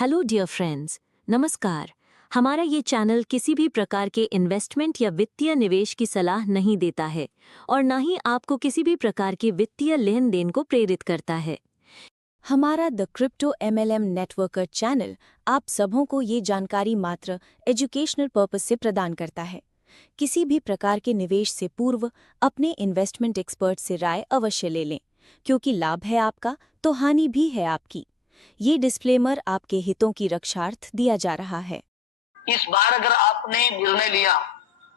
Hello dear friends, नमस्कार। हमारा ये चैनल किसी भी प्रकार के इन्वेस्टमेंट या वित्तीय निवेश की सलाह नहीं देता है और ना ही आपको किसी भी प्रकार के वित्तीय लेन देन को प्रेरित करता है। हमारा the crypto MLM networker channel आप सबों को ये जानकारी मात्र एजुकेशनल पर्पस से प्रदान करता है। किसी भी प्रकार के निवेश से पूर्व अपने इन्वेस्टमेंट एक्सपर्ट से राय अवश्य ले लें, क्योंकि लाभ है आपका तो हानि भी है आपकी। ये डिस्क्लेमर आपके हितों की रक्षार्थ दिया जा रहा है। इस बार अगर आपने निर्णय लिया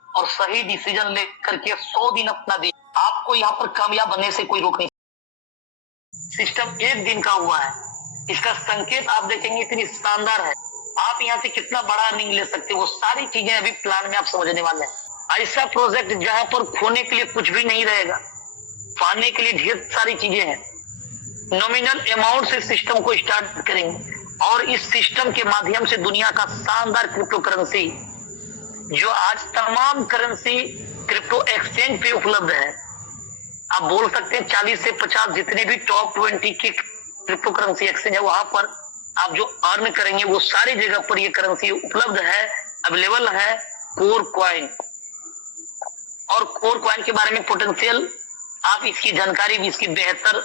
और सही डिसीजन लेकर के 100 दिन अपना दिया, आपको यहाँ पर कामयाब बनने से कोई रोक नहीं। सिस्टम एक दिन का हुआ है, इसका संकेत आप देखेंगे इतनी शानदार है। आप यहाँ से कितना बड़ा अर्निंग ले सकते हैं, वो सारी चीजें अभी प्लान में आप समझने वाले हैं। ऐसा प्रोजेक्ट जहाँ पर खोने के लिए कुछ भी नहीं रहेगा, पाने के लिए ढेर सारी चीजें हैं। नॉमिनल अमाउंट से सिस्टम को स्टार्ट करेंगे और इस सिस्टम के माध्यम से दुनिया का शानदार क्रिप्टो करेंसी, जो आज तमाम करेंसी क्रिप्टो एक्सचेंज पे उपलब्ध है। आप बोल सकते हैं 40 से 50 जितने भी टॉप 20 के क्रिप्टो करेंसी एक्सचेंज है, वहां पर आप जो अर्न करेंगे वो सारी जगह पर ये करेंसी उपलब्ध है, अवेलेबल है। कोर कॉइन और कोर कॉइन के बारे में पोटेंशियल, आप इसकी जानकारी भी, इसकी बेहतर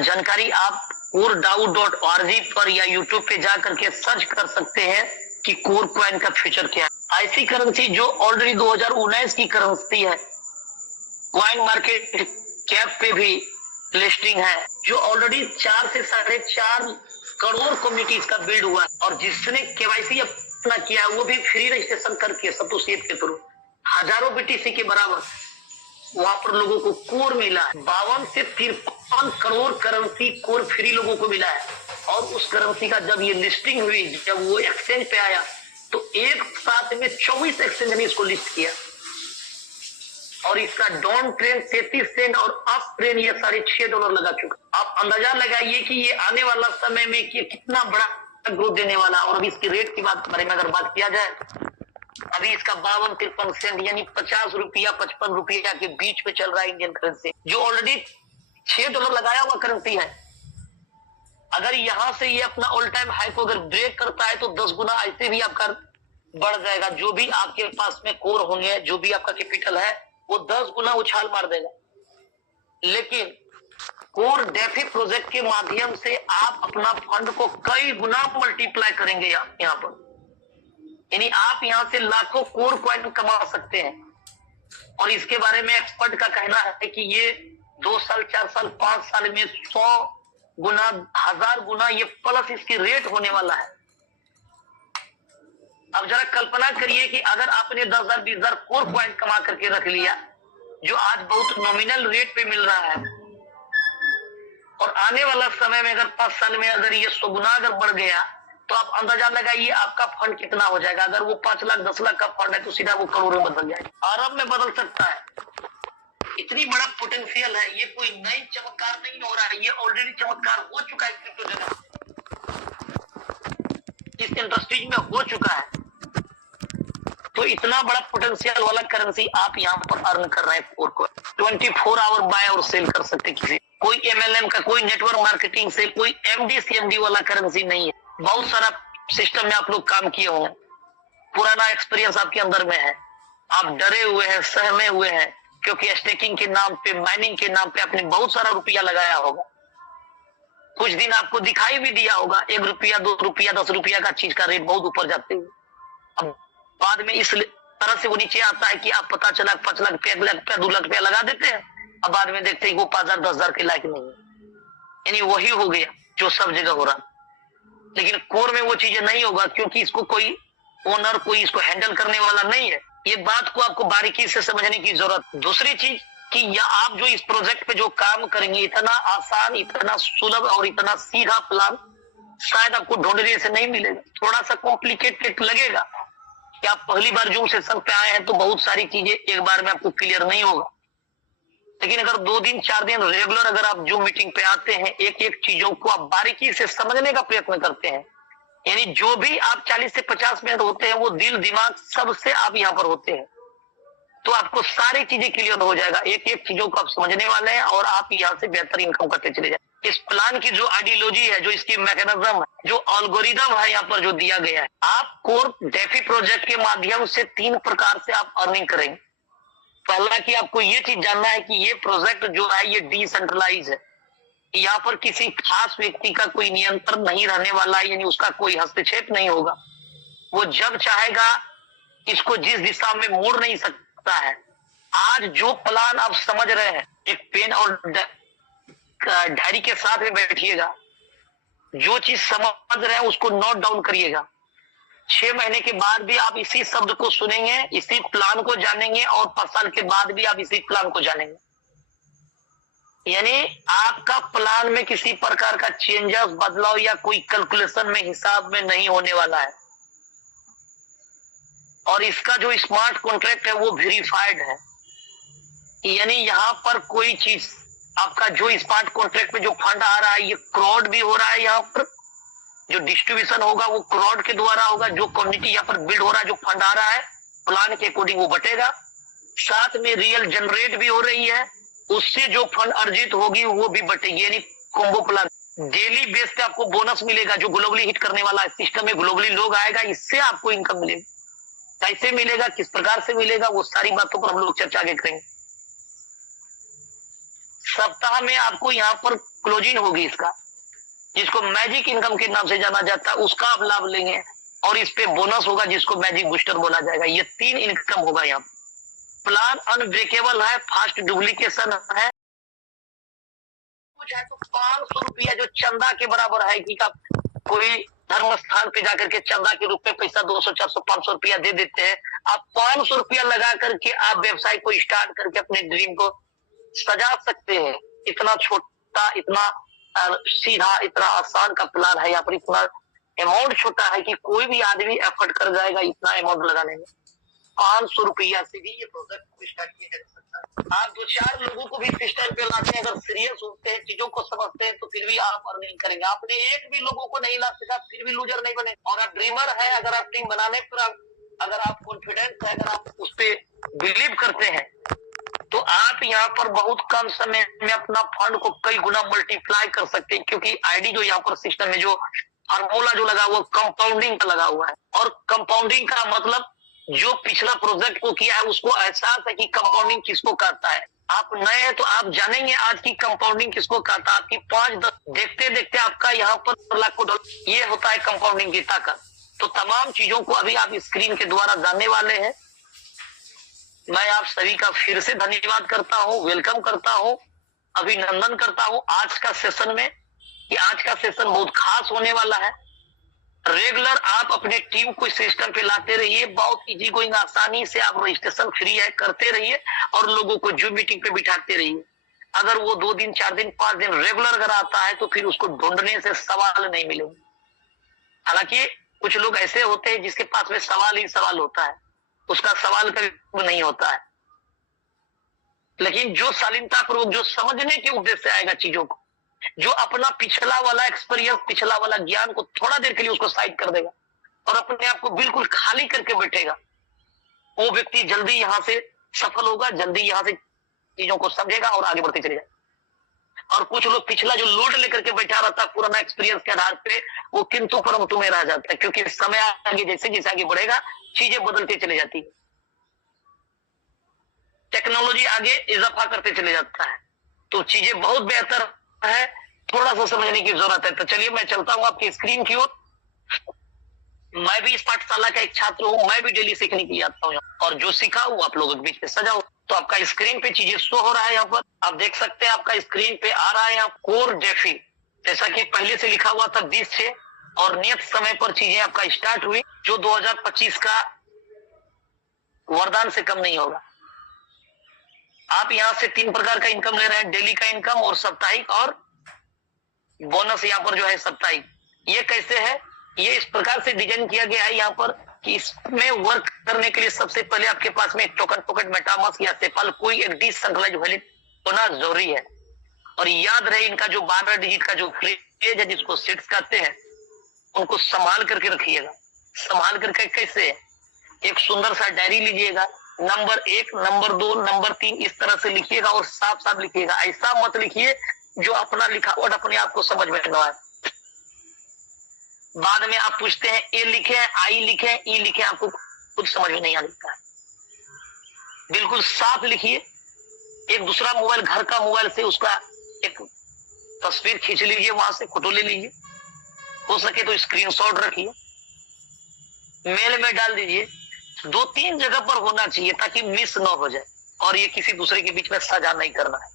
जानकारी आप coreDAO.org पर या यूट्यूब पे जा करके सर्च कर सकते हैं कि कोर कॉइन का फ्यूचर क्या है। ऐसी करेंसी जो ऑलरेडी 2019 की करेंसी है, कॉइन मार्केट कैप पे भी लिस्टिंग है, जो ऑलरेडी 4 से 4.5 करोड़ कम्युनिटीज का बिल्ड हुआ है और जिसने केवाईसी अपना किया है वो भी फ्री रजिस्ट्रेशन करके सतोशिएट के थ्रू हजारों BTC के बराबर वहां पर लोगों को कोर मिला है। 52 से 53 करोड़ करेंसी कोर फ्री लोगों को मिला है। और उस करेंसी का जब ये लिस्टिंग हुई, जब वो एक्सचेंज पे आया, तो एक साथ में 24 एक्सचेंज ने इसको लिस्ट किया और इसका डाउन ट्रेंड 33 सेंट और अप ट्रेंड ये साढ़े $6 लगा चुका। आप अंदाजा लगाइए कि ये आने वाला समय में कि कितना बड़ा ग्रोथ देने वाला। और अभी इसकी रेट की बारे में अगर बात किया जाए, अभी इसका 52-53 सेंट यानी 50 रुपया 55 रुपया के बीच में चल रहा है इंडियन करेंसी, जो ऑलरेडी $6 लगाया हुआ करेंसी है। अगर यहां से ये अपना ऑल टाइम हाई को अगर ब्रेक करता है तो 10 गुना ऐसे भी आपका बढ़ जाएगा। जो भी आपके पास में कोर होंगे, जो भी आपका कैपिटल है, वो 10 गुना उछाल मार देगा। लेकिन कोर डेफी प्रोजेक्ट के माध्यम से आप अपना फंड को कई गुना मल्टीप्लाई करेंगे यहाँ पर, यानी आप यहां से लाखों कोर कॉइन कमा सकते हैं। और इसके बारे में एक्सपर्ट का कहना है कि ये 2 साल 4 साल 5 साल में 100 गुना 1000 गुना ये प्लस इसकी रेट होने वाला है। अब जरा कल्पना करिए कि अगर आपने 10,000 20,000 कोर कॉइन कमा करके रख लिया, जो आज बहुत नॉमिनल रेट पे मिल रहा है, और आने वाला समय में अगर 5 साल में अगर ये 100 गुना अगर बढ़ गया, तो आप अंदाजा लगाइए आपका फंड कितना हो जाएगा। अगर वो 5 लाख 10 लाख का फंड है तो सीधा वो करोड़ में बदल जाएगा, अरब में बदल सकता है। इतनी बड़ा पोटेंशियल है। ये कोई नई चमत्कार नहीं हो रहा है, ये ऑलरेडी चमत्कार हो चुका है क्रिप्टो जगत, इस इंडस्ट्री में हो चुका है। तो इतना बड़ा पोटेंशियल वाला करेंसी आप यहाँ पर अर्न कर रहे हैं। 24 आवर बाय और सेल कर सकते किसी, कोई MLM का, कोई नेटवर्क मार्केटिंग से, कोई MD CMD वाला करेंसी नहीं है। बहुत सारा सिस्टम में आप लोग काम किए होंगे, पुराना एक्सपीरियंस आपके अंदर में है, आप डरे हुए हैं, सहमे हुए हैं, क्योंकि स्टेकिंग के नाम पे, माइनिंग के नाम पे आपने बहुत सारा रुपया लगाया होगा। कुछ दिन आपको दिखाई भी दिया होगा 1 रुपया 2 रुपया 10 रुपया का चीज का रेट बहुत ऊपर जाते हुए, अब बाद में इस तरह से वो नीचे आता है कि आप पता चला 5 लाख रुपया 1 लाख रुपया 2 लाख रुपया लगा देते हैं, अब बाद में देखते हैं वो 5,000 10,000 के लायक नहीं है। यानी वही हो गया जो सब जगह हो रहा। लेकिन कोर में वो चीजें नहीं होगा, क्योंकि इसको कोई ओनर, कोई इसको हैंडल करने वाला नहीं है। ये बात को आपको बारीकी से समझने की जरूरत। दूसरी चीज कि या आप जो इस प्रोजेक्ट पे जो काम करेंगे, इतना आसान, इतना सुलभ और इतना सीधा प्लान शायद आपको ढूंढने से नहीं मिलेगा। थोड़ा सा कॉम्प्लिकेटेड लगेगा कि आप पहली बार जूम सेशन पे आए हैं तो बहुत सारी चीजें एक बार में आपको क्लियर नहीं होगा। लेकिन अगर 2 दिन 4 दिन रेगुलर अगर आप जूम मीटिंग पे आते हैं, एक एक चीजों को आप बारीकी से समझने का प्रयत्न करते हैं, यानी जो भी आप 40 से 50 मिनट होते हैं वो दिल दिमाग सबसे आप यहाँ पर होते हैं, तो आपको सारी चीजें क्लियर हो जाएगा। एक एक चीजों को आप समझने वाले हैं और आप यहाँ से बेहतर इनकम करते चले जाए। इस प्लान की जो आइडियोलॉजी है, जो इसकी मैकेनिज्म है, जो एल्गोरिदम है यहाँ पर जो दिया गया है, आप कोर डेफी प्रोजेक्ट के माध्यम से 3 प्रकार से आप अर्निंग करेंगे। पहला कि आपको ये चीज जानना है कि ये प्रोजेक्ट जो है ये डिसेंट्रलाइज है, यहाँ पर किसी खास व्यक्ति का कोई नियंत्रण नहीं रहने वाला है, यानी उसका कोई हस्तक्षेप नहीं होगा। वो जब चाहेगा इसको जिस दिशा में मोड़ नहीं सकता है। आज जो प्लान आप समझ रहे हैं, एक पेन और डायरी के साथ में बैठिएगा, जो चीज समझ रहे हैं उसको नोट डाउन करिएगा। 6 महीने के बाद भी आप इसी शब्द को सुनेंगे, इसी प्लान को जानेंगे, और 5 साल के बाद भी आप इसी प्लान को जानेंगे। यानी आपका प्लान में किसी प्रकार का चेंजेस, बदलाव या कोई कैलकुलेशन में, हिसाब में नहीं होने वाला है। और इसका जो स्मार्ट कॉन्ट्रैक्ट है वो वेरीफाइड है, यानी यहाँ पर कोई चीज आपका जो स्मार्ट कॉन्ट्रैक्ट में जो फंड आ रहा है ये क्राउड भी हो रहा है। यहाँ पर जो डिस्ट्रीब्यूशन होगा वो क्राउड के द्वारा होगा। जो क्वांटिटी यहाँ पर बिल्ड हो रहा है, जो फंड आ रहा है, प्लान के अकॉर्डिंग वो बटेगा। साथ में रियल जनरेट भी हो रही है, उससे जो फंड अर्जित होगी वो भी बटेगी, यानी कॉम्बो प्लान। डेली बेस पे आपको बोनस मिलेगा, जो ग्लोबली हिट करने वाला है सिस्टम में, ग्लोबली लोग आएगा, इससे आपको इनकम मिलेगी। कैसे मिलेगा, किस प्रकार से मिलेगा, वो सारी बातों पर हम लोग चर्चा आगे करेंगे। सप्ताह में आपको यहाँ पर क्लोजिंग होगी इसका, जिसको मैजिक इनकम के नाम से जाना जाता है, उसका आप लाभ लेंगे। और इस पे बोनस होगा जिसको मैजिक बूस्टर बोला जाएगा। ये 3 इनकम होगा यहाँ। प्लान अनब्रेकेबल है, फास्ट डुप्लीकेशन है। कुछ है तो 500 रुपया जो चंदा के बराबर है, कि आप कोई धर्म स्थान पे जाकर के चंदा के रूप में पैसा 200, 400, 500 रुपया दे देते हैं। आप 500 रुपया लगा करके आप व्यवसाय को स्टार्ट करके अपने ड्रीम को सजा सकते हैं। इतना छोटा, इतना सीधा, इतना आसान का प्लान है। यहाँ पर इतना अमाउंट छोटा है कि कोई भी आदमी एफर्ट कर जाएगा इतना अमाउंट लगाने में। 500 रुपया से भी ये प्रोजेक्ट को स्टार्ट किया जा सकता है। आप 2-4 लोगों को भी सिस्टम पे लाते हैं, अगर सीरियस होते हैं, चीजों को समझते हैं, तो फिर भी आप अर्निंग करेंगे। आपने एक भी लोगों को नहीं ला सका, फिर भी लूजर नहीं बने। और आप ड्रीमर है, अगर आप टीम बनाने पर अगर आप कॉन्फिडेंस है, अगर आप उस पर बिलीव करते हैं, तो आप यहाँ पर बहुत कम समय में अपना फंड को कई गुना मल्टीप्लाई कर सकते हैं। क्योंकि आईडी जो यहाँ पर सिस्टम में जो फार्मूला जो लगा हुआ, कंपाउंडिंग का लगा हुआ है। और कंपाउंडिंग का मतलब जो पिछला प्रोजेक्ट को किया है उसको एहसास है कि कंपाउंडिंग किसको कहता है। आप नए हैं तो आप जानेंगे आज की कंपाउंडिंग किसको कहता है। आपकी 5-10 देखते देखते आपका यहाँ पर लाखों डॉलर, ये होता है कंपाउंडिंग की ताकत। तो तमाम चीजों को अभी आप स्क्रीन के द्वारा जानने वाले हैं। मैं आप सभी का फिर से धन्यवाद करता हूं, वेलकम करता हूं, अभिनंदन करता हूं आज का सेशन में, कि आज का सेशन बहुत खास होने वाला है। रेगुलर आप अपने टीम को सिस्टम पे लाते रहिए, बहुत इजी गोइंग, आसानी से आप रजिस्ट्रेशन फ्री है करते रहिए, और लोगों को जूम मीटिंग पे बिठाते रहिए। अगर वो 2 दिन, 4 दिन, 5 दिन रेगुलर अगर आता है तो फिर उसको ढूंढने से सवाल नहीं मिलेंगे। हालांकि कुछ लोग ऐसे होते हैं जिसके पास में सवाल ही सवाल होता है, उसका सवाल कभी नहीं होता है। लेकिन जो शालीनता पूर्वक, जो समझने के उद्देश्य से आएगा चीजों को, जो अपना पिछला वाला एक्सपीरियंस, पिछला वाला ज्ञान को थोड़ा देर के लिए उसको साइड कर देगा और अपने आप को बिल्कुल खाली करके बैठेगा, वो व्यक्ति जल्दी यहाँ से सफल होगा, जल्दी यहाँ से चीजों को समझेगा और आगे बढ़ते चलेगा। और कुछ लोग पिछला जो लोड लेकर के बैठा रहता है पुराना एक्सपीरियंस के आधार पे, वो किंतु परंतु में रह जाता है। क्योंकि समय आगे जैसे जैसे आगे बढ़ेगा चीजें बदलती चली जाती है, टेक्नोलॉजी आगे इजाफा करते चले जाता है, तो चीजें बहुत बेहतर है। थोड़ा सा समझने की जरूरत है। तो चलिए मैं चलता हूँ आपकी स्क्रीन की ओर। मैं भी इस पाठशाला का एक छात्र हूँ, मैं भी डेली सीखने के लिए आता हूँ, और जो सीखा हूँ आप लोगों के बीच में सजाओ। तो आपका स्क्रीन पे चीजें शो हो रहा है, यहाँ पर आप देख सकते हैं, आपका स्क्रीन पे आ रहा है यहाँ कोर डेफी, जैसा कि पहले से लिखा हुआ था 20 से, और नियत समय पर चीजें आपका स्टार्ट हुई, जो 2025 का वरदान से कम नहीं होगा। आप यहाँ से 3 प्रकार का इनकम ले रहे हैं, डेली का इनकम और साप्ताहिक, और बोनस यहाँ पर जो है साप्ताहिक। ये कैसे है, ये इस प्रकार से डिजाइन किया गया है यहाँ पर कि इसमें वर्क करने के लिए सबसे पहले आपके पास में एक टोकन पॉकेट मेटामास्क या सेफाल कोई एक डिसेंट्रलाइज्ड वैलेट होना जरूरी है। और याद रहे इनका जो 12 डिजिट का जो फ्रेज है जिसको सेट्स कहते हैं, उनको संभाल करके रखिएगा। संभाल करके कैसे, एक सुंदर सा डायरी लीजिएगा, नंबर 1, नंबर 2, नंबर 3 इस तरह से लिखिएगा और साफ साफ लिखिएगा। ऐसा मत लिखिए जो अपना लिखावट अपने आप को समझ में न आए। बाद में आप पूछते हैं ए लिखे, आई लिखे, ई लिखे, आपको कुछ समझ में नहीं आता है। बिल्कुल साफ लिखिए। एक दूसरा मोबाइल, घर का मोबाइल से उसका एक तस्वीर खींच लीजिए, वहां से फोटो ले लीजिए, हो सके तो स्क्रीनशॉट रखिए, मेल में डाल दीजिए। 2-3 जगह पर होना चाहिए ताकि मिस ना हो जाए, और ये किसी दूसरे के बीच में साझा नहीं करना है।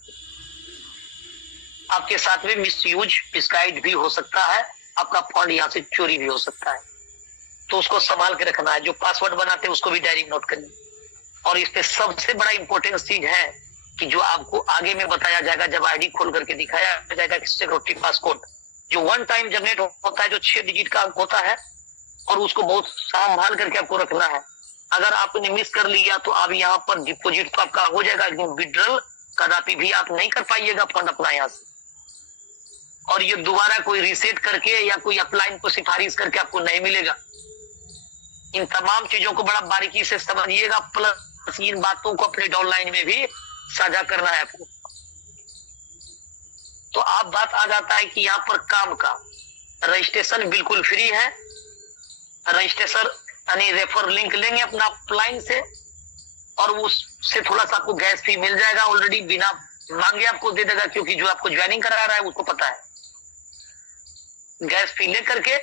आपके साथ में मिसयूज, मिसगाइड भी हो सकता है, आपका फंड यहाँ से चोरी भी हो सकता है, तो उसको संभाल के रखना है। जो पासवर्ड बनाते हैं उसको भी डायरी नोट करिए। और इस पे सबसे बड़ा इंपॉर्टेंट चीज है कि जो आपको आगे में बताया जाएगा, जब आईडी खोल करके दिखाया जाएगा कि सिक्योरिटी पासकोड जो 1 टाइम जनरेट होता है, जो 6 डिजिट का अंक होता है, और उसको बहुत संभाल करके आपको रखना है। अगर आपने मिस कर लिया तो अब यहाँ पर डिपॉजिट तो आपका हो जाएगा, लेकिन विड्रॉल कदापि भी आप नहीं कर पाइएगा फंड अपना यहाँ से। और ये दोबारा कोई रीसेट करके या कोई अपलाइन को सिफारिश करके आपको नहीं मिलेगा। इन तमाम चीजों को बड़ा बारीकी से समझिएगा, प्लस इन बातों को अपने डाउनलाइन में भी साझा करना है आपको। तो आप बात आ जाता है कि यहाँ पर काम का रजिस्ट्रेशन बिल्कुल फ्री है। रजिस्ट्रेशन यानी रेफर लिंक लेंगे अपना अपलाइन से, और उससे थोड़ा सा आपको गैस फी मिल जाएगा, ऑलरेडी बिना मांगे आपको दे देगा, क्योंकि जो आपको ज्वाइनिंग करा रहा है उसको पता है। गैस फी लेकर के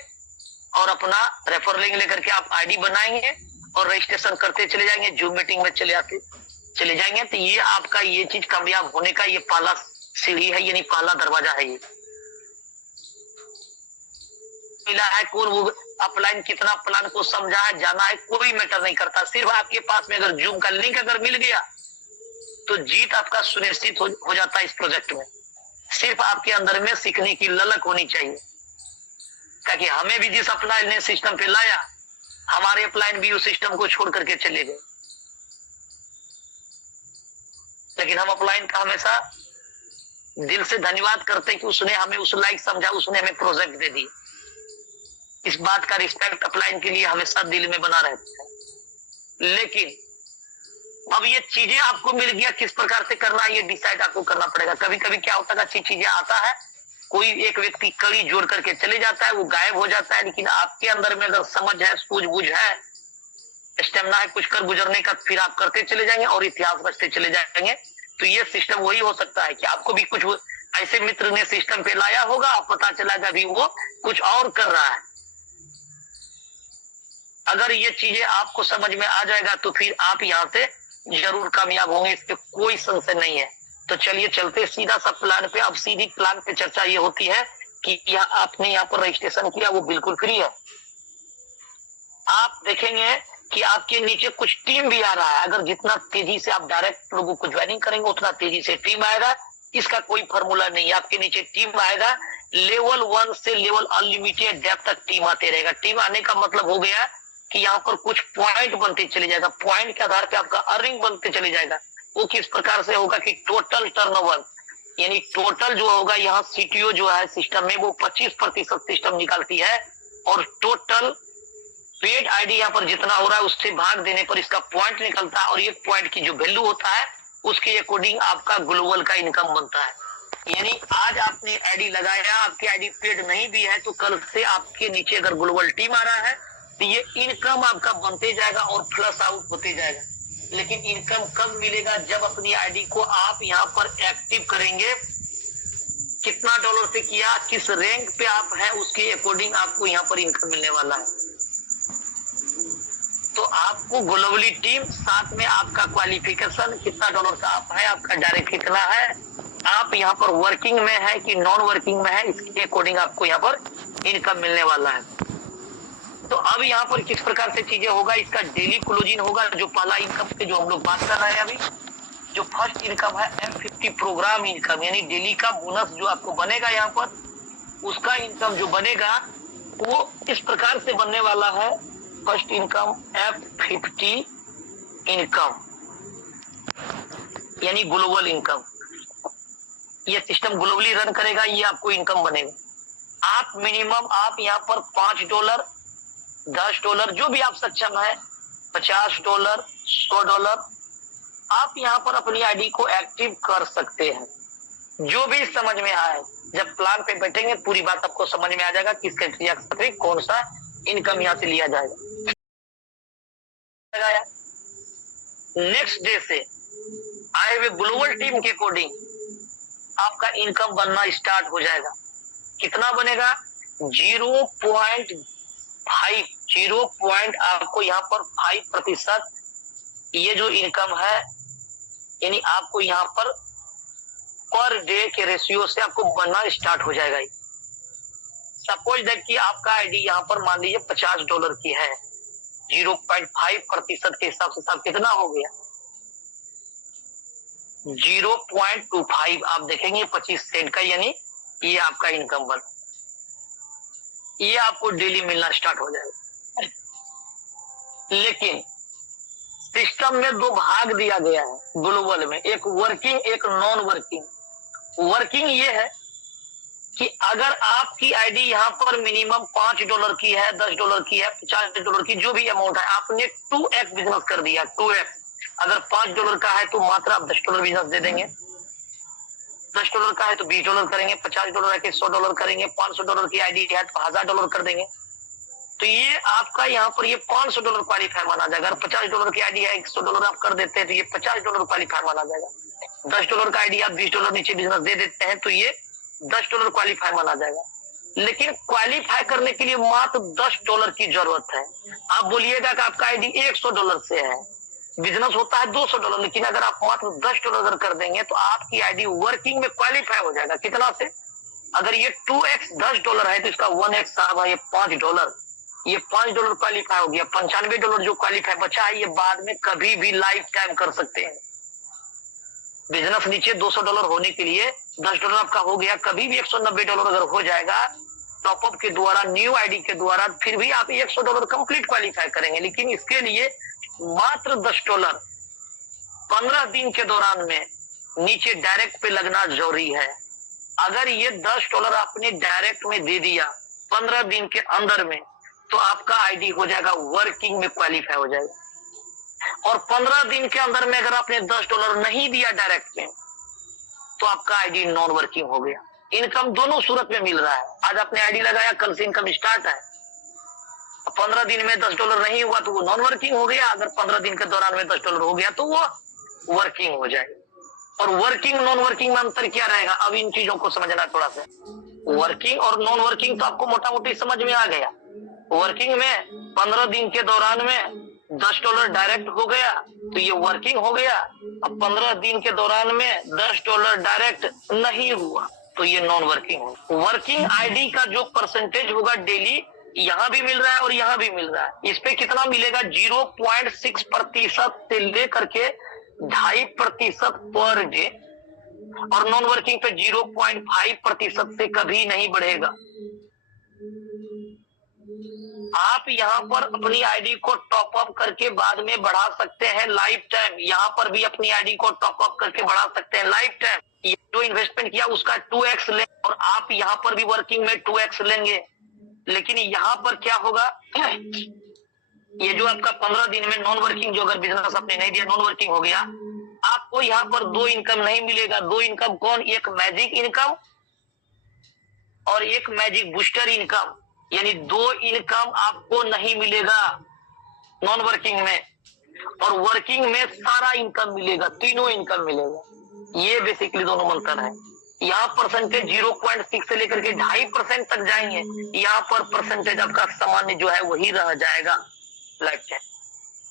और अपना रेफर लिंक लेकर के आप आईडी बनाएंगे और रजिस्ट्रेशन करते चले जाएंगे, जूम मीटिंग में चले जाएंगे। तो ये आपका ये चीज कामयाब होने का ये पहला सीढ़ी है, यानी पहला दरवाजा है। ये मिला है कौन वो अपलाइन कितना प्लान को समझा है, जाना है, कोई मैटर नहीं करता। सिर्फ आपके पास में अगर जूम का लिंक अगर मिल गया तो जीत आपका सुनिश्चित हो जाता है इस प्रोजेक्ट में। सिर्फ आपके अंदर में सीखने की ललक होनी चाहिए, ताकि हमें भी जिस अपलाइन ने सिस्टम पे लाया, हमारे अपलाइन भी उस सिस्टम को छोड़ करके चले गए, लेकिन हम अपलाइन का हमेशा दिल से धन्यवाद करते कि उसने हमें उस लायक समझा, उसने हमें प्रोजेक्ट दे दी। इस बात का रिस्पेक्ट अपलाइन के लिए हमेशा दिल में बना रहता है। लेकिन अब ये चीजें आपको मिल गया, किस प्रकार से करना है ये डिसाइड आपको करना पड़ेगा। कभी कभी क्या होता है, अच्छी चीजें आता है, कोई एक व्यक्ति कड़ी जोड़ करके चले जाता है, वो गायब हो जाता है, लेकिन आपके अंदर में अगर समझ है, सूझबूझ है, स्टेमिना है कुछ कर गुजरने का, फिर आप करते चले जाएंगे और इतिहास रचते चले जाएंगे। तो ये सिस्टम वही हो सकता है कि आपको भी कुछ ऐसे मित्र ने सिस्टम पे लाया होगा, आप पता चला कि अभी वो कुछ और कर रहा है। अगर ये चीजें आपको समझ में आ जाएगा तो फिर आप यहाँ से जरूर कामयाब होंगे, इसके कोई संशय नहीं है। तो चलिए चलते सीधा सा प्लान पे। अब सीधी प्लान पे चर्चा ये होती है कि आपने यहाँ पर रजिस्ट्रेशन किया, वो बिल्कुल फ्री है। आप देखेंगे कि आपके नीचे कुछ टीम भी आ रहा है। अगर जितना तेजी से आप डायरेक्ट लोगों को ज्वाइनिंग करेंगे उतना तेजी से टीम आएगा। इसका कोई फॉर्मूला नहीं है, आपके नीचे टीम आएगा। लेवल 1 से लेवल अनलिमिटेड डेप्थ तक टीम आते रहेगा। टीम आने का मतलब हो गया कि यहाँ पर कुछ पॉइंट बनते चले जाएगा, पॉइंट के आधार पे आपका अर्निंग बनते चले जाएगा। वो किस प्रकार से होगा कि टोटल टर्नओवर, यानी टोटल जो होगा यहाँ सीटीओ जो है सिस्टम में, वो 25% सिस्टम निकालती है, और टोटल पेड आईडी यहाँ पर जितना हो रहा है उससे भाग देने पर इसका पॉइंट निकलता है, और एक पॉइंट की जो वैल्यू होता है उसके अकॉर्डिंग आपका ग्लोबल का इनकम बनता है। यानी आज आपने आईडी लगाया, आपकी आईडी पेड नहीं भी है, तो कल से आपके नीचे अगर ग्लोबल टीम आ रहा है तो ये इनकम आपका बनते जाएगा और फ्लश आउट होते जाएगा। लेकिन इनकम कब मिलेगा? जब अपनी आईडी को आप यहाँ पर एक्टिव करेंगे। कितना डॉलर से किया, किस रैंक पे आप हैं, उसके अकॉर्डिंग आपको यहाँ पर इनकम मिलने वाला है। तो आपको ग्लोबली टीम, साथ में आपका क्वालिफिकेशन, कितना डॉलर का आप है, आपका डायरेक्ट कितना है, आप यहाँ पर वर्किंग में है कि नॉन वर्किंग में है, इसके अकॉर्डिंग आपको यहाँ पर इनकम मिलने वाला है। तो अब यहाँ पर किस प्रकार से चीजें होगा, इसका डेली क्लोजिंग होगा। जो पहला इनकम पे जो हम लोग बात कर रहे हैं अभी, जो फर्स्ट इनकम है M50 प्रोग्राम इनकम, यानी डेली का बोनस जो आपको बनेगा यहाँ पर, उसका इनकम जो बनेगा वो इस प्रकार से बनने वाला है। फर्स्ट इनकम F50 इनकम, यानी ग्लोबल इनकम। ये सिस्टम ग्लोबली रन करेगा, ये आपको इनकम बनेगा। आप मिनिमम आप यहाँ पर $5, $10 जो भी आप सक्षम है, $50, $100 आप यहाँ पर अपनी आईडी को एक्टिव कर सकते हैं। जो भी समझ में आए, जब प्लान पे बैठेंगे पूरी बात आपको समझ में आ जाएगा, किस क्राइटेरिया से कौन सा इनकम यहाँ से लिया जाएगा। नेक्स्ट डे से आए हुए ग्लोबल टीम के अकॉर्डिंग आपका इनकम बनना स्टार्ट हो जाएगा। कितना बनेगा? 0.5 आपको यहाँ पर 5% ये जो इनकम है, यानी आपको यहाँ पर पर डे के रेशियो से आपको बनना स्टार्ट हो जाएगा। सपोज दैट कि आपका आईडी यहाँ पर मान लीजिए $50 की है, 0.5% के हिसाब से साहब कितना हो गया? 0.25 आप देखेंगे 25 सेंट का, यानी ये आपका इनकम बन, ये आपको डेली मिलना स्टार्ट हो जाएगा। लेकिन सिस्टम में दो भाग दिया गया है ग्लोबल में, एक वर्किंग एक नॉन वर्किंग। वर्किंग ये है कि अगर आपकी आईडी यहाँ पर मिनिमम $5 की है, $10 की है, $50 की, जो भी अमाउंट है, आपने 2x बिजनेस कर दिया। 2x अगर $5 का है तो मात्र आप $10 बिजनेस दे देंगे, $10 का है तो $20 करेंगे, $50 है कि $100 करेंगे, $500 की आईडी है तो $1000 कर देंगे। तो ये आपका यहाँ पर ये $500 क्वालिफायर माना जाएगा। अगर $50 की आईडी है, $100 आप कर देते हैं तो ये $50 क्वालिफायर माना जाएगा। $10 का आईडी आप $20 नीचे बिजनेस दे देते हैं तो ये $10 क्वालिफाई माना जाएगा। लेकिन क्वालिफाई करने के लिए मात्र $10 की जरूरत है। आप बोलिएगा कि आपका आईडी $100 से है, बिजनेस होता है $200, लेकिन अगर आप मात्र $10 अगर कर देंगे तो आपकी आईडी वर्किंग में क्वालिफाई हो जाएगा। कितना से? अगर ये 2x $10 है तो इसका 1x साहब है ये $5, ये $5 क्वालिफाई हो गया। $95 जो क्वालिफाई बचा है ये बाद में कभी भी लाइफ टाइम कर सकते हैं। बिजनेस नीचे $200 होने के लिए $10 आपका हो गया, कभी भी $190 अगर हो जाएगा टॉपअप के द्वारा, न्यू आईडी के द्वारा, फिर भी आप $100 कंप्लीट क्वालिफाई करेंगे। लेकिन इसके लिए मात्र $10 15 दिन के दौरान में नीचे डायरेक्ट पे लगना जरूरी है। अगर ये $10 आपने डायरेक्ट में दे दिया 15 दिन के अंदर में तो आपका आईडी हो जाएगा वर्किंग में क्वालिफाई हो जाएगा। और 15 दिन के अंदर में अगर आपने $10 नहीं दिया डायरेक्ट में तो आपका आईडी नॉन वर्किंग हो गया। इनकम दोनों सूरत में मिल रहा है। आज आपने आईडी लगाया, कल से इनकम स्टार्ट है। 15 दिन में $10 नहीं हुआ तो वो नॉन वर्किंग हो गया। अगर 15 दिन के दौरान में $10 हो गया तो वो वर्किंग हो जाएगा। और वर्किंग नॉन वर्किंग में अंतर क्या रहेगा? अब इन चीजों को समझना थोड़ा सा। वर्किंग और नॉन वर्किंग तो आपको मोटा मोटी समझ में आ गया। वर्किंग में 15 दिन के दौरान में $10 डायरेक्ट हो गया तो ये वर्किंग हो गया। अब 15 दिन के दौरान में $10 डायरेक्ट नहीं हुआ तो ये नॉन वर्किंग हो। वर्किंग आईडी का जो परसेंटेज होगा डेली, यहाँ भी मिल रहा है और यहाँ भी मिल रहा है। इस पे कितना मिलेगा? 0.6% से लेकर के 2.5% पर डे। और नॉन वर्किंग पे 0.5% से कभी नहीं बढ़ेगा। आप यहाँ पर अपनी आईडी को टॉप अप करके बाद में बढ़ा सकते हैं लाइफ टाइम। यहाँ पर भी अपनी आईडी को टॉप अप करके बढ़ा सकते हैं लाइफ टाइम। जो इन्वेस्टमेंट किया उसका 2x लें और आप यहाँ पर भी वर्किंग में 2x लेंगे। लेकिन यहाँ पर क्या होगा, ये जो आपका 15 दिन में नॉन वर्किंग जो अगर बिजनेस आपने नहीं दिया, नॉन वर्किंग हो गया, आपको यहाँ पर 2 इनकम नहीं मिलेगा। 2 इनकम कौन? एक मैजिक इनकम और एक मैजिक बूस्टर इनकम, यानी 2 इनकम आपको नहीं मिलेगा नॉन वर्किंग में। और वर्किंग में सारा इनकम मिलेगा, तीनों इनकम मिलेगा। ये बेसिकली दोनों मंत्र है। यहाँ परसेंटेज 0.6 से लेकर के 2.5% तक जाएंगे। यहाँ पर परसेंटेज आपका सामान्य जो है वही रह जाएगा लाइफ टाइम।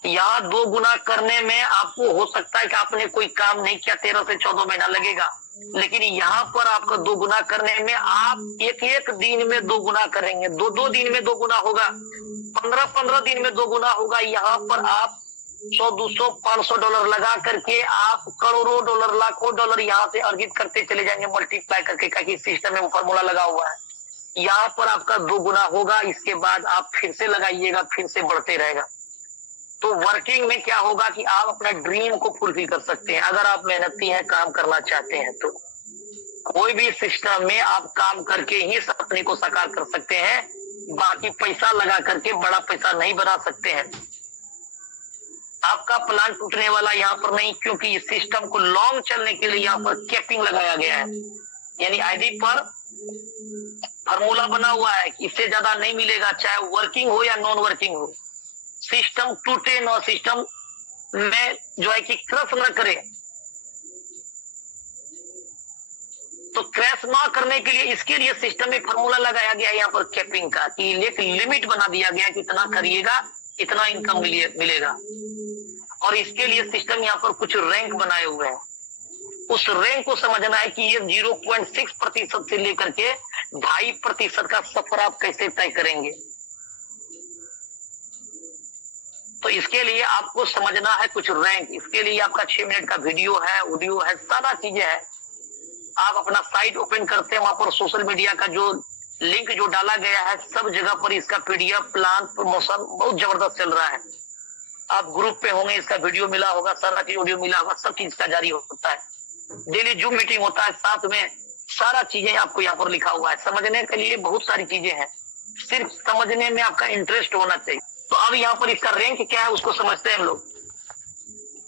यहाँ 2 गुना करने में आपको हो सकता है कि आपने कोई काम नहीं किया, 13 से 14 महीना लगेगा। लेकिन यहाँ पर आपका 2 गुना करने में आप एक दिन में 2 गुना करेंगे, 2 दिन में 2 गुना होगा, 15 दिन में 2 गुना होगा। यहाँ पर आप $100, $200, $500 लगा करके आप करोड़ों डॉलर, लाखों डॉलर यहाँ से अर्जित करते चले जाएंगे मल्टीप्लाई करके, क्योंकि सिस्टम में वो फॉर्मूला लगा हुआ है। यहाँ पर आपका 2 गुना होगा, इसके बाद आप फिर से लगाइएगा, फिर से बढ़ते रहेगा। तो वर्किंग में क्या होगा कि आप अपना ड्रीम को फुलफिल कर सकते हैं। अगर आप मेहनती हैं, काम करना चाहते हैं तो कोई भी सिस्टम में आप काम करके ही सपने को साकार कर सकते हैं। बाकी पैसा लगा करके बड़ा पैसा नहीं बना सकते हैं। आपका प्लान टूटने वाला यहाँ पर नहीं, क्योंकि इस सिस्टम को लॉन्ग चलने के लिए यहाँ पर कैपिंग लगाया गया है। यानी आईडी पर फार्मूला बना हुआ है, इससे ज्यादा नहीं मिलेगा, चाहे वर्किंग हो या नॉन वर्किंग हो। सिस्टम टूटे न, सिस्टम में जो है कि क्रश न करे। तो क्रैश ना करने के लिए इसके लिए सिस्टम में फार्मूला लगाया गया है यहाँ पर कैपिंग का, कि एक लिमिट बना दिया गया कि इतना करिएगा इतना इनकम मिलेगा। और इसके लिए सिस्टम यहाँ पर कुछ रैंक बनाए हुए हैं। उस रैंक को समझना है कि ये 0.6% से लेकर के 2.5% का सफर आप कैसे तय करेंगे। तो इसके लिए आपको समझना है कुछ रैंक। इसके लिए आपका 6 मिनट का वीडियो है, ऑडियो है, सारा चीजें है। आप अपना साइट ओपन करते हैं, वहां पर सोशल मीडिया का जो लिंक जो डाला गया है, सब जगह पर इसका पीडीएफ, प्लान, प्रमोशन बहुत जबरदस्त चल रहा है। आप ग्रुप पे होंगे, इसका वीडियो मिला होगा, सारा चीज ऑडियो मिला होगा, सब चीज का जारी होता है। डेली जूम मीटिंग होता है, साथ में सारा चीजें आपको यहाँ पर लिखा हुआ है। समझने के लिए बहुत सारी चीजें हैं, सिर्फ समझने में आपका इंटरेस्ट होना चाहिए। तो अब यहाँ पर इसका रैंक क्या है उसको समझते हैं हम लोग।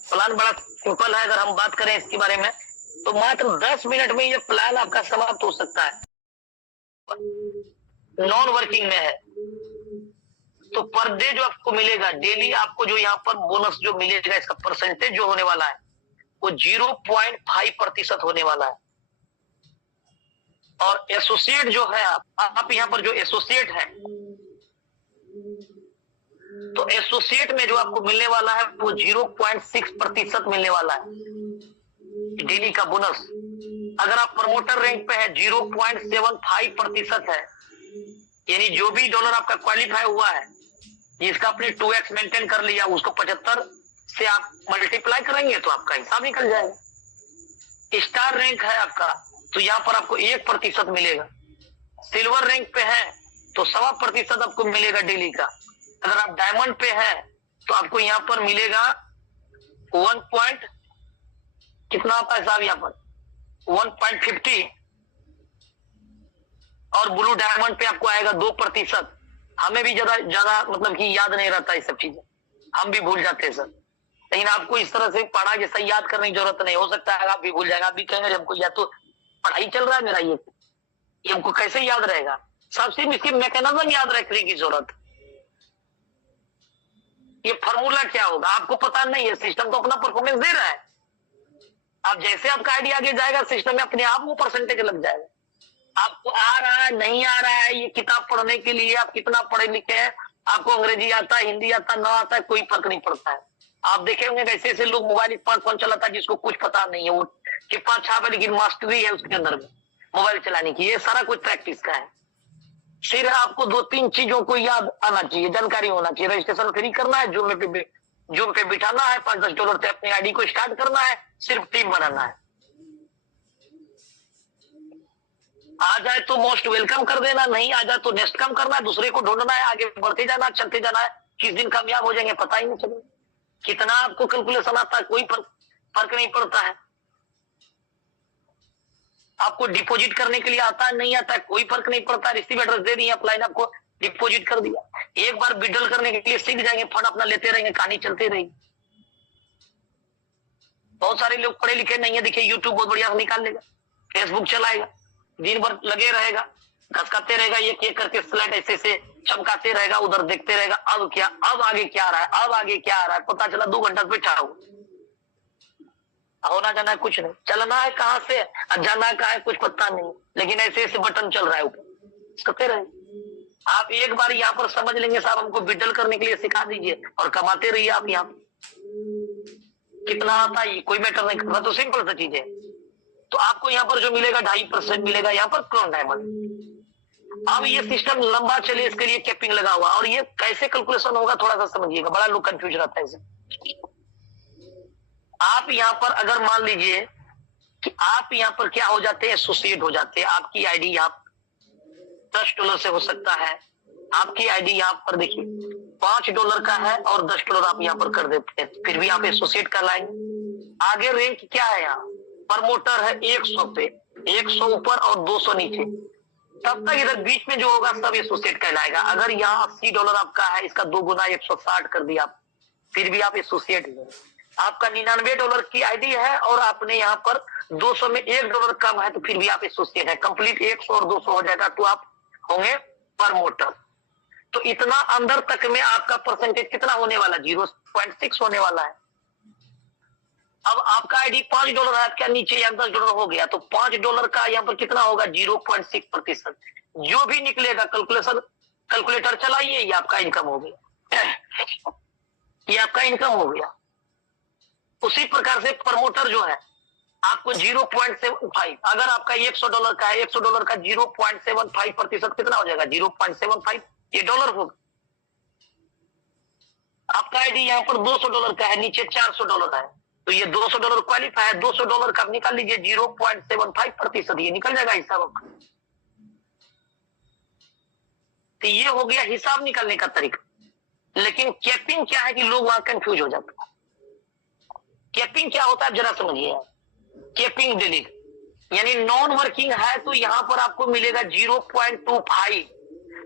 प्लान बड़ा सिंपल है। अगर हम बात करें इसके बारे में तो मात्र 10 मिनट में ये प्लान आपका समाप्त हो सकता है। नॉन वर्किंग में है तो पर डे जो आपको मिलेगा, डेली आपको जो यहाँ पर बोनस जो मिलेगा, इसका परसेंटेज जो होने वाला है वो 0.5% होने वाला है। और एसोसिएट जो है, आप यहाँ पर जो एसोसिएट है, तो एसोसिएट में जो आपको मिलने वाला है वो 0.6% मिलने वाला है डेली का बोनस। अगर आप प्रमोटर रैंक पे है 0.75% है। यानी जो भी डॉलर आपका क्वालिफाई हुआ है, जिसका आपने 2x मेंटेन कर लिया, उसको 75 से आप मल्टीप्लाई करेंगे तो आपका हिसाब निकल जाएगा। स्टार रैंक है आपका तो यहाँ पर आपको 1% मिलेगा। सिल्वर रैंक पे है तो 1.25% आपको मिलेगा डेली का। अगर आप डायमंड पे है तो आपको यहाँ पर मिलेगा 1 कितना आता है साहब, यहाँ पर 1.50। और ब्लू डायमंड पे आपको आएगा 2%। हमें भी ज्यादा मतलब कि याद नहीं रहता ये सब चीजें, हम भी भूल जाते हैं सर। लेकिन आपको इस तरह से पढ़ा जैसा याद करने की जरूरत नहीं। हो सकता है आप भी भूल जाएगा, आप भी कहेंगे हमको या तो पढ़ाई चल रहा है मेरा, ये हमको कैसे याद रहेगा। सबसे इसकी मैकेनिज्म याद रखने की जरूरत। ये फॉर्मूला क्या होगा आपको पता नहीं है, सिस्टम तो अपना परफॉर्मेंस दे रहा है। आप जैसे आपका आइडिया आगे जाएगा, सिस्टम में अपने आप वो परसेंटेज लग जाएगा। आपको आ रहा है नहीं आ रहा है, ये किताब पढ़ने के लिए आप कितना पढ़े लिखे हैं, आपको अंग्रेजी आता है, हिंदी आता है, ना आता है, कोई फर्क नहीं पड़ता है। आप देखे होंगे ऐसे ऐसे लोग मोबाइल 5 फोन चलाता है जिसको कुछ पता नहीं है, वो चिप्पा छाप है लेकिन मास्टरी है उसके अंदर में मोबाइल चलाने की। ये सारा कुछ प्रैक्टिस का है। सिर्फ आपको 2-3 चीजों को याद आना चाहिए, जानकारी होना चाहिए। रजिस्ट्रेशन फ्री करना है, जूम पे बिठाना है, $5-10 से अपनी आईडी को स्टार्ट करना है, सिर्फ टीम बनाना है। आ जाए तो मोस्ट वेलकम कर देना, नहीं आ जाए तो नेक्स्ट कम करना है, दूसरे को ढूंढना है, आगे बढ़ते जाना, चलते जाना है। किस दिन कामयाब हो जाएंगे पता ही नहीं चलेगा। कितना आपको कैलकुलेशन आता है कोई फर्क नहीं पड़ता है। आपको डिपॉजिट करने के लिए आता है नहीं आता है कोई फर्क नहीं पड़ता। रिसीव एड्रेस दे दिए, अपलाइन आपको डिपॉजिट कर दिया। एक बार विड्रॉल करने के लिए सीख जाएंगे, फंड अपना लेते रहेंगे, कहानी चलती रहेगी। बहुत सारे लोग पढ़े लिखे नहीं है, देखिए यूट्यूब बहुत बढ़िया निकाल लेगा, फेसबुक चलाएगा, दिन भर लगे रहेगा, घसकाते रहेगा, एक एक करके स्लाइड ऐसे से चमकाते रहेगा, उधर देखते रहेगा। अब क्या, अब आगे क्या आ रहा है, अब आगे क्या आ रहा है, पता चला 2 घंटा बैठा हो। होना जाना है कुछ नहीं, चलना है कहाँ से जाना है कहाँ है कुछ पता नहीं, लेकिन ऐसे ऐसे बटन चल रहा है ऊपर, करते रहे। आप एक बार यहाँ पर समझ लेंगे साहब हमको विड्रॉल करने के लिए सिखा दीजिए और कमाते रहिए। आप यहाँ कितना आता है कोई मैटर नहीं करता, तो सिंपल सा चीज है। तो आपको यहाँ पर जो मिलेगा 2.5% मिलेगा यहाँ पर क्रोन डायमंड। अब ये सिस्टम लंबा चले इसके लिए कैपिंग लगा हुआ, और ये कैसे कैलकुलेशन होगा थोड़ा सा समझिएगा, बड़ा लोग कंफ्यूज रहता है इसे। आप यहाँ पर अगर मान लीजिए कि आप यहाँ पर क्या हो जाते हैं, एसोसिएट हो जाते हैं। आपकी आईडी यहाँ $10 से हो सकता है। आपकी आईडी यहाँ पर देखिए $5 का है और $10 आप यहाँ पर कर देते हैं, फिर भी आप एसोसिएट कर लाएंगे। आगे रैंक क्या है, यहाँ प्रमोटर है 100 पे, 100 ऊपर और 200 नीचे। तब तक इधर बीच में जो होगा सब एसोसिएट कहलाएगा। अगर यहाँ $80 आपका है, इसका 2 गुना 160 कर दिया आप, फिर भी आप एसोसिएट हैं। आपका $99 की आईडी है और आपने यहाँ पर 200 में $1 कम है, तो फिर भी आप एसोसिएट है। कंप्लीट 100 और 200 हो जाएगा तो आप होंगे प्रमोटर। तो इतना अंदर तक में आपका परसेंटेज कितना होने वाला? 0.6 होने वाला है। अब आपका आईडी $5 है, क्या नीचे या $10 हो गया, तो $5 का यहाँ पर कितना होगा? 0.6%। जो भी निकलेगा कैलकुलेटर चलाइए, ये आपका इनकम हो गया, ये आपका इनकम हो गया। उसी प्रकार से प्रमोटर जो है आपको 0.75, अगर आपका $100 का है, $100 का 0.75% कितना हो जाएगा? 0.75, ये डॉलर होगा। आपका आईडी यहाँ पर $200 का है, नीचे $400 है, तो ये $200 क्वालिफाई है। $200 का आप निकाल लीजिए, 0.75%, ये निकल जाएगा हिसाब आपका। तो ये हो गया हिसाब निकालने का तरीका। लेकिन कैपिंग क्या है कि लोग वहां कंफ्यूज हो जाते हैं। कैपिंग क्या होता है जरा समझिए। कैपिंग डेली यानी नॉन वर्किंग है तो यहां पर आपको मिलेगा 0.25।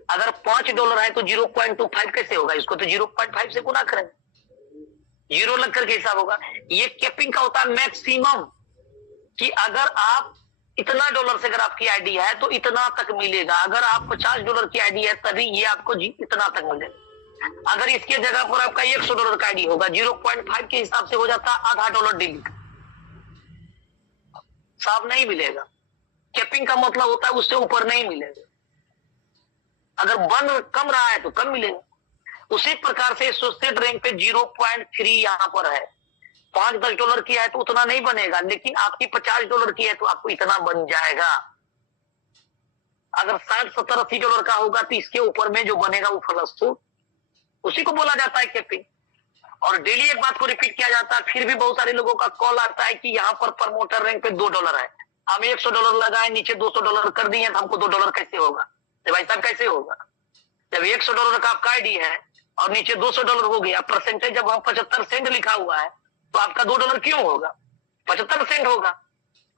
अगर $5 है तो 0.25 कैसे होगा? इसको तो 0.5 से गुना करें, 0 लग करके हिसाब होगा। ये कैपिंग का होता है मैक्सिमम, कि अगर आप इतना डॉलर से अगर आपकी आईडी है तो इतना तक मिलेगा। अगर आप $50 की आईडी है तभी ये आपको इतना तक मिलेगा। अगर इसके जगह पर आपका $100 का आईडी होगा, 0.5 के हिसाब से हो जाता है $0.5 डेली का, साफ नहीं मिलेगा। कैपिंग का मतलब होता है उससे ऊपर नहीं मिलेगा। अगर बन कम रहा है तो कम मिलेगा। उसी प्रकार से एसोसिएट रैंक पे 0.3 यहां पर है। $5-10 की है तो उतना नहीं बनेगा, लेकिन आपकी $50 की है तो आपको इतना बन जाएगा। अगर 60, 70, $80 का होगा तो इसके ऊपर में जो बनेगा वो प्लस तो उसी को बोला जाता है कैपिंग। और डेली एक बात को रिपीट किया जाता है, फिर भी बहुत सारे लोगों का कॉल आता है कि यहाँ पर प्रमोटर रैंक पे $2 है, हम $100 लगाए, नीचे $200 कर दिए तो हमको $2 कैसे होगा? तो भाई साहब कैसे होगा? जब $100 का आपका आईडी है और नीचे $200 हो गया, परसेंटेज जब हम 75 सेंट लिखा हुआ है तो आपका $2 क्यों होगा? 75 सेंट होगा।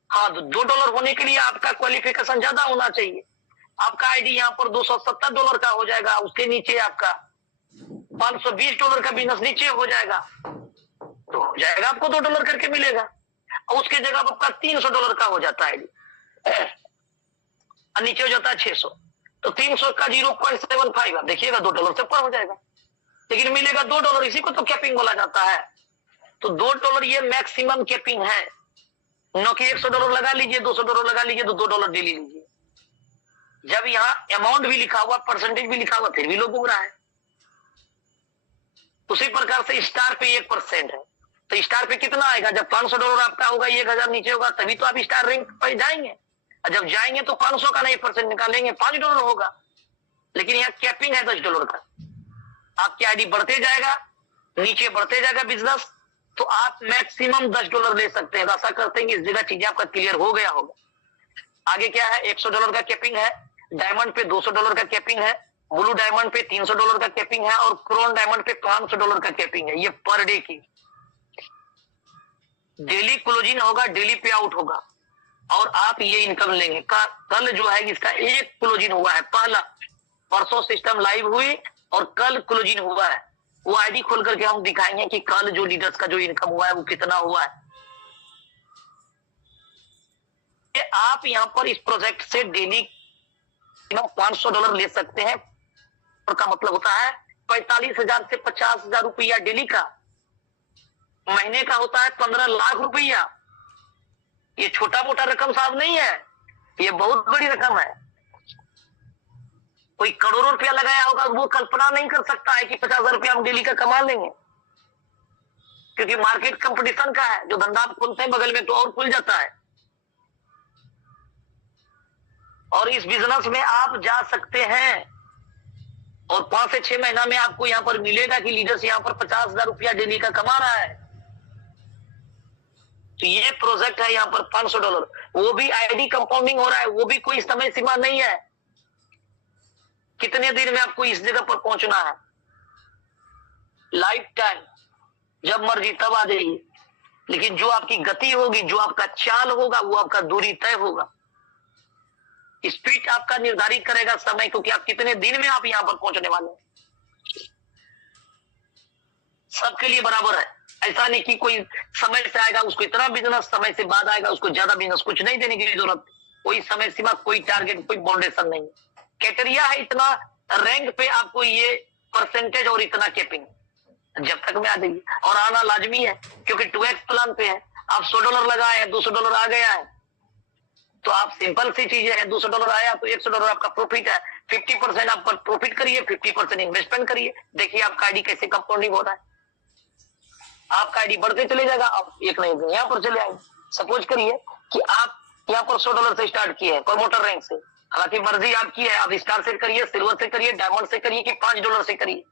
हाँ, तो $2 होने के लिए आपका क्वालिफिकेशन ज्यादा होना चाहिए। आपका आईडी यहाँ पर $270 का हो जाएगा, उसके नीचे आपका $520 का बिजनेस नीचे हो जाएगा, तो हो जाएगा आपको $2 करके मिलेगा। और उसके जगह आपका $300 का हो जाता है आईडी, नीचे हो जाता है 600, तो 300 का 0.75 आप देखिएगा $2 से ऊपर हो जाएगा, लेकिन मिलेगा $2। इसी को तो कैपिंग बोला जाता है। तो $2 ये मैक्सिमम कैपिंग है। न कि $100 लगा लीजिए, $200 लगा लीजिए तो $2 डेली लीजिए। जब यहाँ अमाउंट भी लिखा हुआ, परसेंटेज भी लिखा हुआ, फिर भी लोग उग रहा है। उसी प्रकार से स्टार पे 1% है, तो स्टार पे कितना आएगा? जब $500 आपका होगा, 1000 नीचे होगा, तभी तो आप स्टार रैंक पर जाएंगे। जब जाएंगे तो 500 का नहीं % निकालेंगे, $5 होगा। लेकिन यहाँ कैपिंग है $10 का। आपकी आईडी बढ़ते जाएगा, नीचे बढ़ते जाएगा बिजनेस, तो आप मैक्सिमम $10 ले सकते हैं। आशा करते हैं कि इस जगह चीजें आपका क्लियर हो गया होगा। आगे क्या है? $100 का कैपिंग है, डायमंड पे $200 का कैपिंग है, ब्लू डायमंड पे $300 का कैपिंग है और क्रोन डायमंड पे $500 का कैपिंग है। ये पर डे की डेली क्लोजिंग होगा, डेली पे आउट होगा और आप ये इनकम लेंगे। कल जो है इसका एक क्लोजिंग हुआ है, पहला परसों सिस्टम लाइव हुई और कल क्लोजिंग हुआ है। वो आईडी खोल करके हम दिखाएंगे कि कल जो लीडर्स का जो इनकम हुआ है वो कितना हुआ है। आप यहाँ पर इस प्रोजेक्ट से डेली $500 ले सकते हैं। का मतलब होता है 45,000 से 50,000 रुपया डेली का। महीने का होता है 15 लाख रुपया। ये छोटा मोटा रकम साहब नहीं है, ये बहुत बड़ी रकम है। कोई करोड़ों रुपया लगाया होगा वो कल्पना नहीं कर सकता है कि 50,000 रुपया हम डेली का कमा लेंगे, क्योंकि मार्केट कंपटीशन का है। जो धंधा आप खोलते हैं बगल में तो और खुल जाता है। और इस बिजनेस में आप जा सकते हैं और 5 से 6 महीना में आपको यहाँ पर मिलेगा कि लीडर्स यहाँ पर 50,000 रुपया डेली का कमा रहा है। तो ये प्रोजेक्ट है यहाँ पर $500, वो भी आईडी कंपाउंडिंग हो रहा है, वो भी कोई समय सीमा नहीं है। कितने दिन में आपको इस जगह पर पहुंचना है, लाइफ टाइम, जब मर्जी तब आ जाइए। लेकिन जो आपकी गति होगी, जो आपका चाल होगा, वो आपका दूरी तय होगा। स्पीड आपका निर्धारित करेगा समय, क्योंकि आप कितने दिन में आप यहां पर पहुंचने वाले हैं। सब सबके लिए बराबर है। ऐसा नहीं कि कोई समय से आएगा उसको इतना बिजनेस, समय से बाद आएगा उसको ज्यादा बिजनेस, कुछ नहीं देने की जरूरत। कोई समय सीमा, कोई टारगेट, कोई बाउंडेशन नहीं। क्राइटेरिया है इतना रैंक पे आपको ये परसेंटेज और इतना कैपिंग, जब तक में आ जाइए। और आना लाजमी है क्योंकि 2x प्लान पे है। आप $100 लगाए हैं, $200 आ गया है, तो आप सिंपल सी चीजें हैं, $200 आया तो $100 आपका प्रॉफिट है। 50% आप प्रॉफिट करिए, 50% इन्वेस्टमेंट करिए। देखिए आपका आईडी कैसे कंपाउंडिंग हो रहा है। आपका आईडी बढ़ते चले जाएगा। आप एक नहीं दिन यहाँ पर चले आएंगे। सपोज करिए कि आप यहाँ पर $100 से स्टार्ट किए हैं प्रमोटर रैंक से। हालांकि मर्जी आपकी है, आप स्टार से करिए, सिल्वर से करिए, डायमंड से करिए कि $5 से करिए।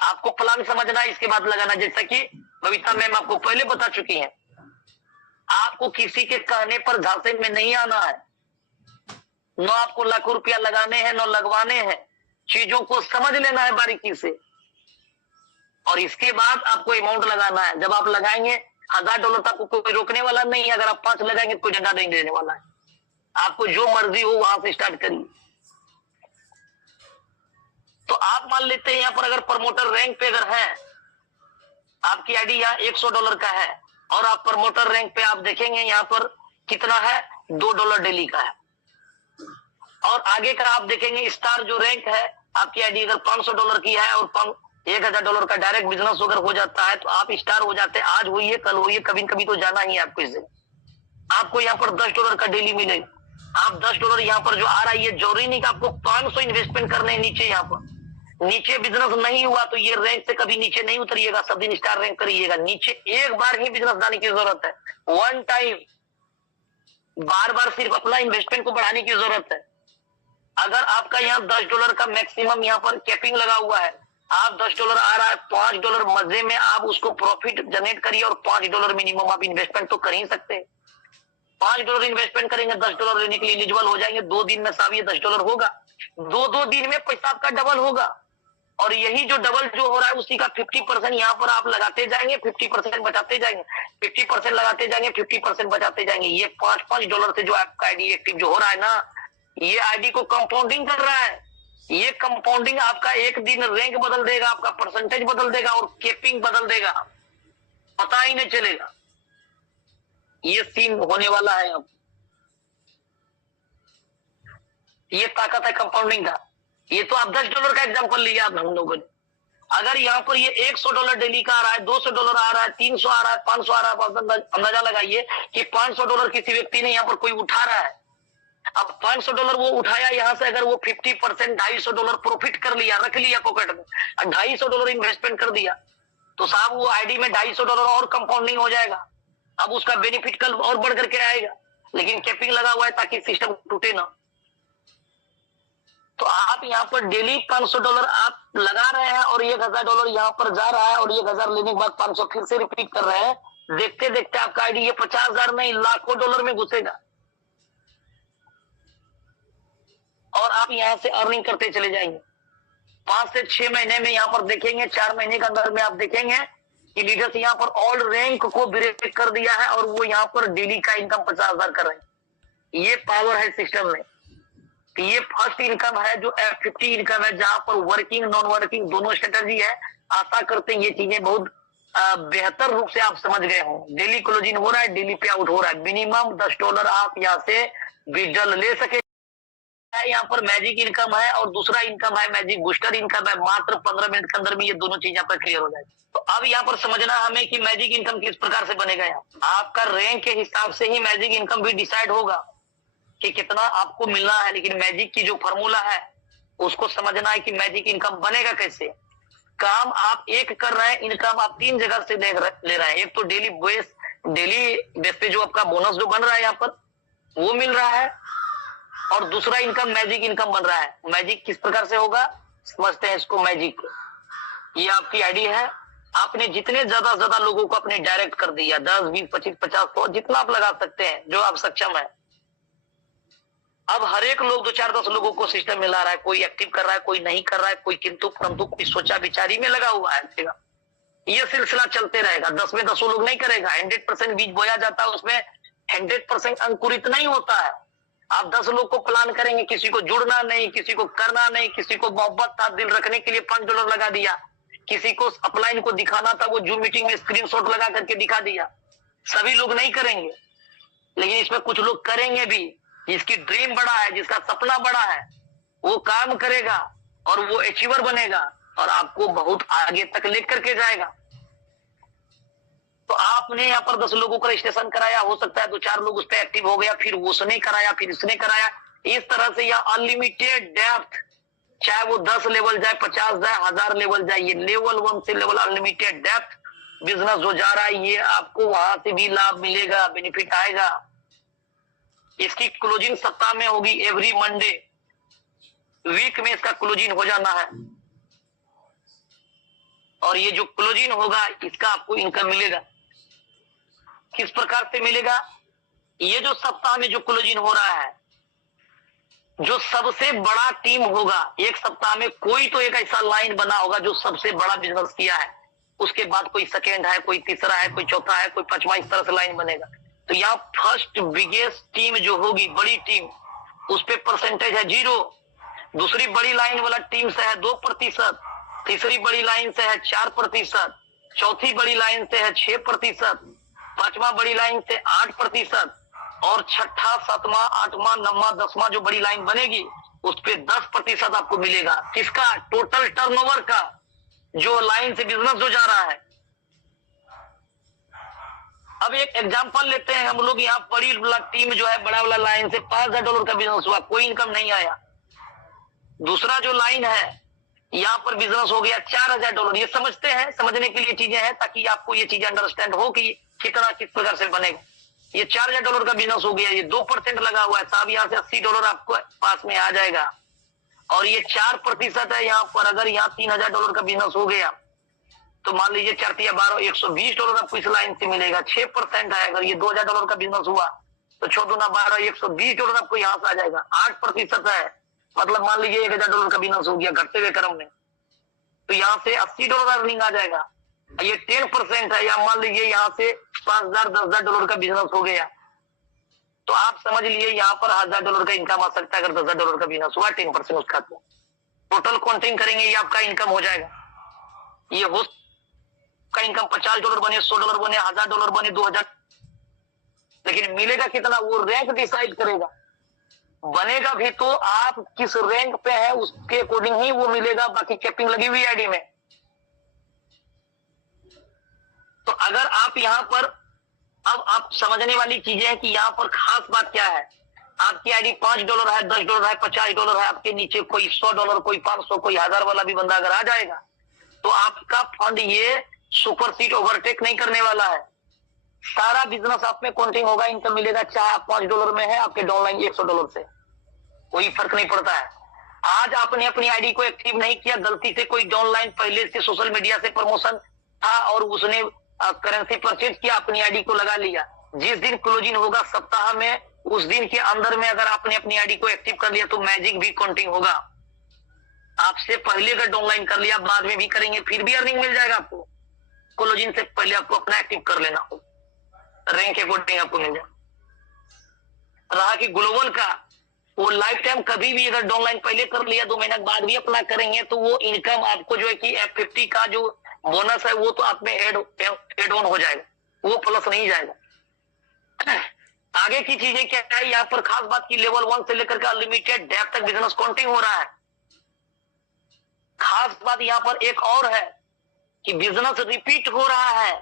आपको प्लान समझना है, इसके बाद लगाना। जैसा कि बबीता मैम आपको पहले बता चुकी हैं, आपको किसी के कहने पर झांसे में नहीं आना है। न आपको लाखों रुपया लगाने हैं, न लगवाने हैं। चीजों को समझ लेना है बारीकी से, और इसके बाद आपको अमाउंट लगाना है। जब आप लगाएंगे $1000 तक कोई रोकने वाला नहीं है। अगर आप 5 लगाएंगे कोई डंडा नहीं देने वाला है। आपको जो मर्जी हो वहां से स्टार्ट करिए। तो आप मान लेते हैं यहाँ पर अगर प्रमोटर रैंक पे अगर है, आपकी आईडी यहाँ $100 का है और आप प्रमोटर रैंक पे आप देखेंगे यहाँ पर कितना है, $2 डेली का है। और आगे का आप देखेंगे स्टार जो रैंक है, आपकी आईडी अगर $500 की है और $1000 का डायरेक्ट बिजनेस अगर हो जाता है तो आप स्टार हो जाते हैं। आज होइए, कल होइए, कभी कभी तो जाना ही है आपको। इससे आपको यहाँ पर $10 का डेली मिलेगा। आप $10 यहाँ पर जो आ रहा है, ये जरूरी नहीं कि आपको 500 इन्वेस्टमेंट करने नीचे। यहाँ पर नीचे बिजनेस नहीं हुआ तो ये रैंक से कभी नीचे नहीं उतरिएगा, सब दिन स्टार रैंक करिएगा। नीचे एक बार ही बिजनेस जाने की जरूरत है, वन टाइम। बार बार सिर्फ अपना इन्वेस्टमेंट को बढ़ाने की जरूरत है। अगर आपका यहाँ $10 का मैक्सिमम यहाँ पर कैपिंग लगा हुआ है, आप $10 आ रहा है, $5 मजे में आप उसको प्रॉफिट जनरेट करिए और $5 मिनिमम आप इन्वेस्टमेंट तो कर ही सकते हैं। $5 इन्वेस्टमेंट करेंगे, $10 लेने के लिए एलिजिबल हो जाएंगे। 2 दिन में साहब ये $10 होगा। 2 दिन में पैसा आपका डबल होगा। और यही जो डबल जो हो रहा है उसी का 50% यहाँ पर आप लगाते जाएंगे, 50% बचाते जाएंगे, 50% लगाते जाएंगे, 50% बचाते जाएंगे। ये $5 से जो आपका आईडी एक्टिव जो हो रहा है ना, ये आईडी को कंपाउंडिंग कर रहा है। ये कंपाउंडिंग आपका एक दिन रैंक बदल देगा, आपका परसेंटेज बदल देगा और केपिंग बदल देगा, पता ही नहीं चलेगा। ये सीन होने वाला है। अब ये ताकत है कंपाउंडिंग का। ये तो आप $10 का एग्जांपल लिया आप हम लोगों ने। अगर यहाँ पर ये $100 डेली का आ रहा है, $200 आ रहा है, 300 आ रहा है, 500 आ रहा है, आप अंदाजा लगाइए कि $500 किसी व्यक्ति ने यहाँ पर कोई उठा रहा है। अब $500 वो उठाया, यहाँ से अगर वो 50% $250 प्रॉफिट कर लिया, रख लिया पॉकेट में, और $250 इन्वेस्टमेंट कर दिया, तो साहब वो आईडी में $250 और कंपाउंडिंग हो जाएगा। अब उसका बेनिफिट कल और बढ़ करके आएगा। लेकिन कैपिंग लगा हुआ है ताकि सिस्टम टूटे ना। तो आप यहाँ पर डेली $500 आप लगा रहे हैं और $1000 यहाँ पर जा रहा है और 1000 लेने के बाद 500 फिर से रिपीट कर रहे हैं। देखते देखते आपका आईडी ये 50,000 नहीं लाखों डॉलर में घुसेगा और आप यहाँ से अर्निंग करते चले जाएंगे। 5 से 6 महीने में यहाँ पर देखेंगे, 4 महीने के अंदर में आप देखेंगे कि लीडर्स यहाँ पर ऑल रैंक को ब्रेक कर दिया है और वो यहाँ पर डेली का इनकम 50,000 कर रहे हैं। ये पावर है सिस्टम में। ये फर्स्ट इनकम है जो F50 इनकम है, जहां पर वर्किंग नॉन वर्किंग दोनों स्ट्रेटजी है। आशा करते हैं ये चीजें बहुत बेहतर रूप से आप समझ गए हो। डेली क्लोजिंग हो रहा है, डेली पे आउट हो रहा है। मिनिमम $10 आप यहाँ से विड्रॉल ले सके। यहाँ पर मैजिक इनकम है और दूसरा इनकम है मैजिक बूस्टर इनकम है। मात्र 15 मिनट के अंदर में ये दोनों चीजें पर क्लियर हो जाएगी। तो अब यहाँ पर समझना हमें कि मैजिक इनकम किस प्रकार से बनेगा। आपका रैंक के हिसाब से ही मैजिक इनकम भी डिसाइड होगा कि कितना आपको मिलना है। लेकिन मैजिक की जो फॉर्मूला है उसको समझना है कि मैजिक इनकम बनेगा कैसे। काम आप एक कर रहे हैं, इनकम आप 3 जगह से ले रहे हैं। एक तो डेली बेस पे जो आपका बोनस जो बन रहा है यहाँ पर वो मिल रहा है, और दूसरा इनकम मैजिक इनकम बन रहा है। मैजिक किस प्रकार से होगा समझते हैं इसको। मैजिक ये आपकी आईडी है, आपने जितने ज्यादा लोगों को अपने डायरेक्ट कर दिया, 10, 20, 25, 50, 100 जितना आप लगा सकते हैं जो आप सक्षम है। अब हर एक लोग 2, 4, 10 लोगों को सिस्टम में ला रहा है। कोई एक्टिव कर रहा है, कोई नहीं कर रहा है, कोई किंतु परंतु, कोई सोचा विचारी में लगा हुआ है। ये सिलसिला चलते रहेगा। 10 में 10 लोग नहीं करेगा। 100% बीज बोया जाता है, उसमें 100% अंकुरित नहीं होता है। आप 10 लोग को प्लान करेंगे, किसी को जुड़ना नहीं, किसी को करना नहीं, किसी को मोहब्बत था दिल रखने के लिए $5 लगा दिया, किसी को अपलाइन को दिखाना था, वो जूम मीटिंग में स्क्रीनशॉट लगा करके दिखा दिया। सभी लोग नहीं करेंगे, लेकिन इसमें कुछ लोग करेंगे भी। जिसकी ड्रीम बड़ा है, जिसका सपना बड़ा है, वो काम करेगा और वो अचीवर बनेगा और आपको बहुत आगे तक लेकर के जाएगा। तो आपने यहाँ पर 10 लोगों का रजिस्ट्रेशन कराया, हो सकता है 2-4 लोग उस पर एक्टिव हो गया, फिर उसने कराया, फिर इसने कराया। इस तरह से यह अनलिमिटेड डेप्थ, चाहे वो 10 लेवल जाए, 50 जाए, 1000 लेवल जाए, ये लेवल 1 से लेवल अनलिमिटेड डेप्थ बिजनेस जो जा रहा है, ये आपको वहां से भी लाभ मिलेगा, बेनिफिट आएगा। इसकी क्लोजिंग सप्ताह में होगी, एवरी मंडे वीक में इसका क्लोजिंग हो जाना है। और ये जो क्लोजिंग होगा, इसका आपको इनकम मिलेगा। किस प्रकार से मिलेगा? ये जो सप्ताह में जो क्लोजिंग हो रहा है, जो सबसे बड़ा टीम होगा, एक सप्ताह में कोई तो एक ऐसा लाइन बना होगा जो सबसे बड़ा बिजनेस किया है, उसके बाद कोई सेकेंड है, कोई तीसरा है, कोई चौथा है, कोई पांचवा, इस तरह से लाइन बनेगा। तो यहाँ फर्स्ट बिगेस्ट टीम जो होगी, बड़ी टीम, उस पे परसेंटेज है 0। दूसरी बड़ी लाइन वाला टीम से है 2%, तीसरी बड़ी लाइन से है 4%, चौथी बड़ी लाइन से है 6%, पांचवा बड़ी लाइन से 8%, और छठा, सातवां, आठवां, नौवां, 10वां जो बड़ी लाइन बनेगी, उस पे 10% आपको मिलेगा। किसका? टोटल टर्नओवर का, जो लाइन से बिजनेस जो जा रहा है। अब एक एग्जांपल लेते हैं हम लोग। यहाँ बड़ी वाला टीम जो है, बड़ा वाला लाइन से $5000 का बिजनेस हुआ, कोई इनकम नहीं आया। दूसरा जो लाइन है, यहाँ पर बिजनेस हो गया $4000। ये समझते हैं, समझने के लिए चीजें हैं, ताकि आपको ये चीजें अंडरस्टैंड हो कि कितना किस प्रकार से बनेगा। ये $4000 का बिजनेस हो गया, ये 2% लगा हुआ है, साहब यहाँ से $80 आपको पास में आ जाएगा। और ये 4% है यहाँ पर। अगर यहाँ $3000 का बिजनेस हो गया, तो मान लीजिए 4 या 12, $120 आपको इस लाइन से मिलेगा। 6% है, अगर ये $2000 का बिजनेस हुआ, तो 6 दूना 12, $120 आपको यहाँ से आ जाएगा। 8% है, मतलब मान लीजिए $1000 का बिजनेस हो गया घटते हुए क्रम में, तो यहाँ से $80 अर्निंग आ जाएगा। ये 10% है, या मान लीजिए यहाँ से $5000, $10,000 का बिजनेस हो गया, तो आप समझ लिए यहाँ पर $1000 का इनकम आ सकता है। अगर $10,000 का बिजनेस हुआ, 10% उसका, तो टोटल काउंटिंग करेंगे, ये आपका इनकम हो जाएगा। ये हो का इनकम $50 बने, $100 बने, $1000 बने, 2000, लेकिन मिलेगा कितना, वो रैंक डिसाइड करेगा। बनेगा भी तो आप किस रैंक पे है, उसके अकॉर्डिंग ही वो मिलेगा। बाकी कैपिंग लगी हुई आईडी में। तो अगर आप यहाँ पर, अब आप समझने वाली चीजें हैं कि यहाँ पर खास बात क्या है। आपकी आईडी $5 है, $10 है, $50 है, आपके नीचे कोई $100, कोई 500, कोई 1000 वाला भी बंदा अगर आ जाएगा, तो आपका फंड ये सुपरसीड ओवरटेक नहीं करने वाला है। सारा बिजनेस आप में काउंटिंग होगा, इनकम मिलेगा, चाहे आप $5 में है, आपके डाउनलाइन $100 से, कोई फर्क नहीं पड़ता है। आज आपने अपनी आईडी को एक्टिव नहीं किया, गलती से कोई डाउनलाइन पहले से सोशल मीडिया से प्रमोशन था और उसने करेंसी परचेज किया, अपनी आईडी को लगा लिया। जिस दिन क्लोजिंग होगा सप्ताह में, उस दिन के अंदर में अगर आपने अपनी आईडी को एक्टिव कर लिया, तो मैजिक भी काउंटिंग होगा। आपसे पहले अगर डाउनलाइन कर लिया, बाद में भी करेंगे, फिर भी अर्निंग मिल जाएगा आपको। क्लोजिंग से पहले आपको अपना एक्टिव कर लेना हो, रैंक के अकॉर्डिंग आपको मिल जाए। रहा कि ग्लोबल का, वो लाइफ टाइम कभी भी अगर डाउनलाइन पहले कर लिया, 2 महीने बाद भी अपना करेंगे, तो वो इनकम आपको जो है कि F50 का जो बोनस है, वो तो आप में एड ऑन हो जाएगा, वो प्लस नहीं जाएगा। आगे की चीजें क्या है यहाँ पर, खास बात की लेवल 1 से लेकर के अनलिमिटेड डेप्थ तक बिजनेस काउंटिंग हो रहा है। खास बात यहाँ पर एक और है कि बिजनेस रिपीट हो रहा है।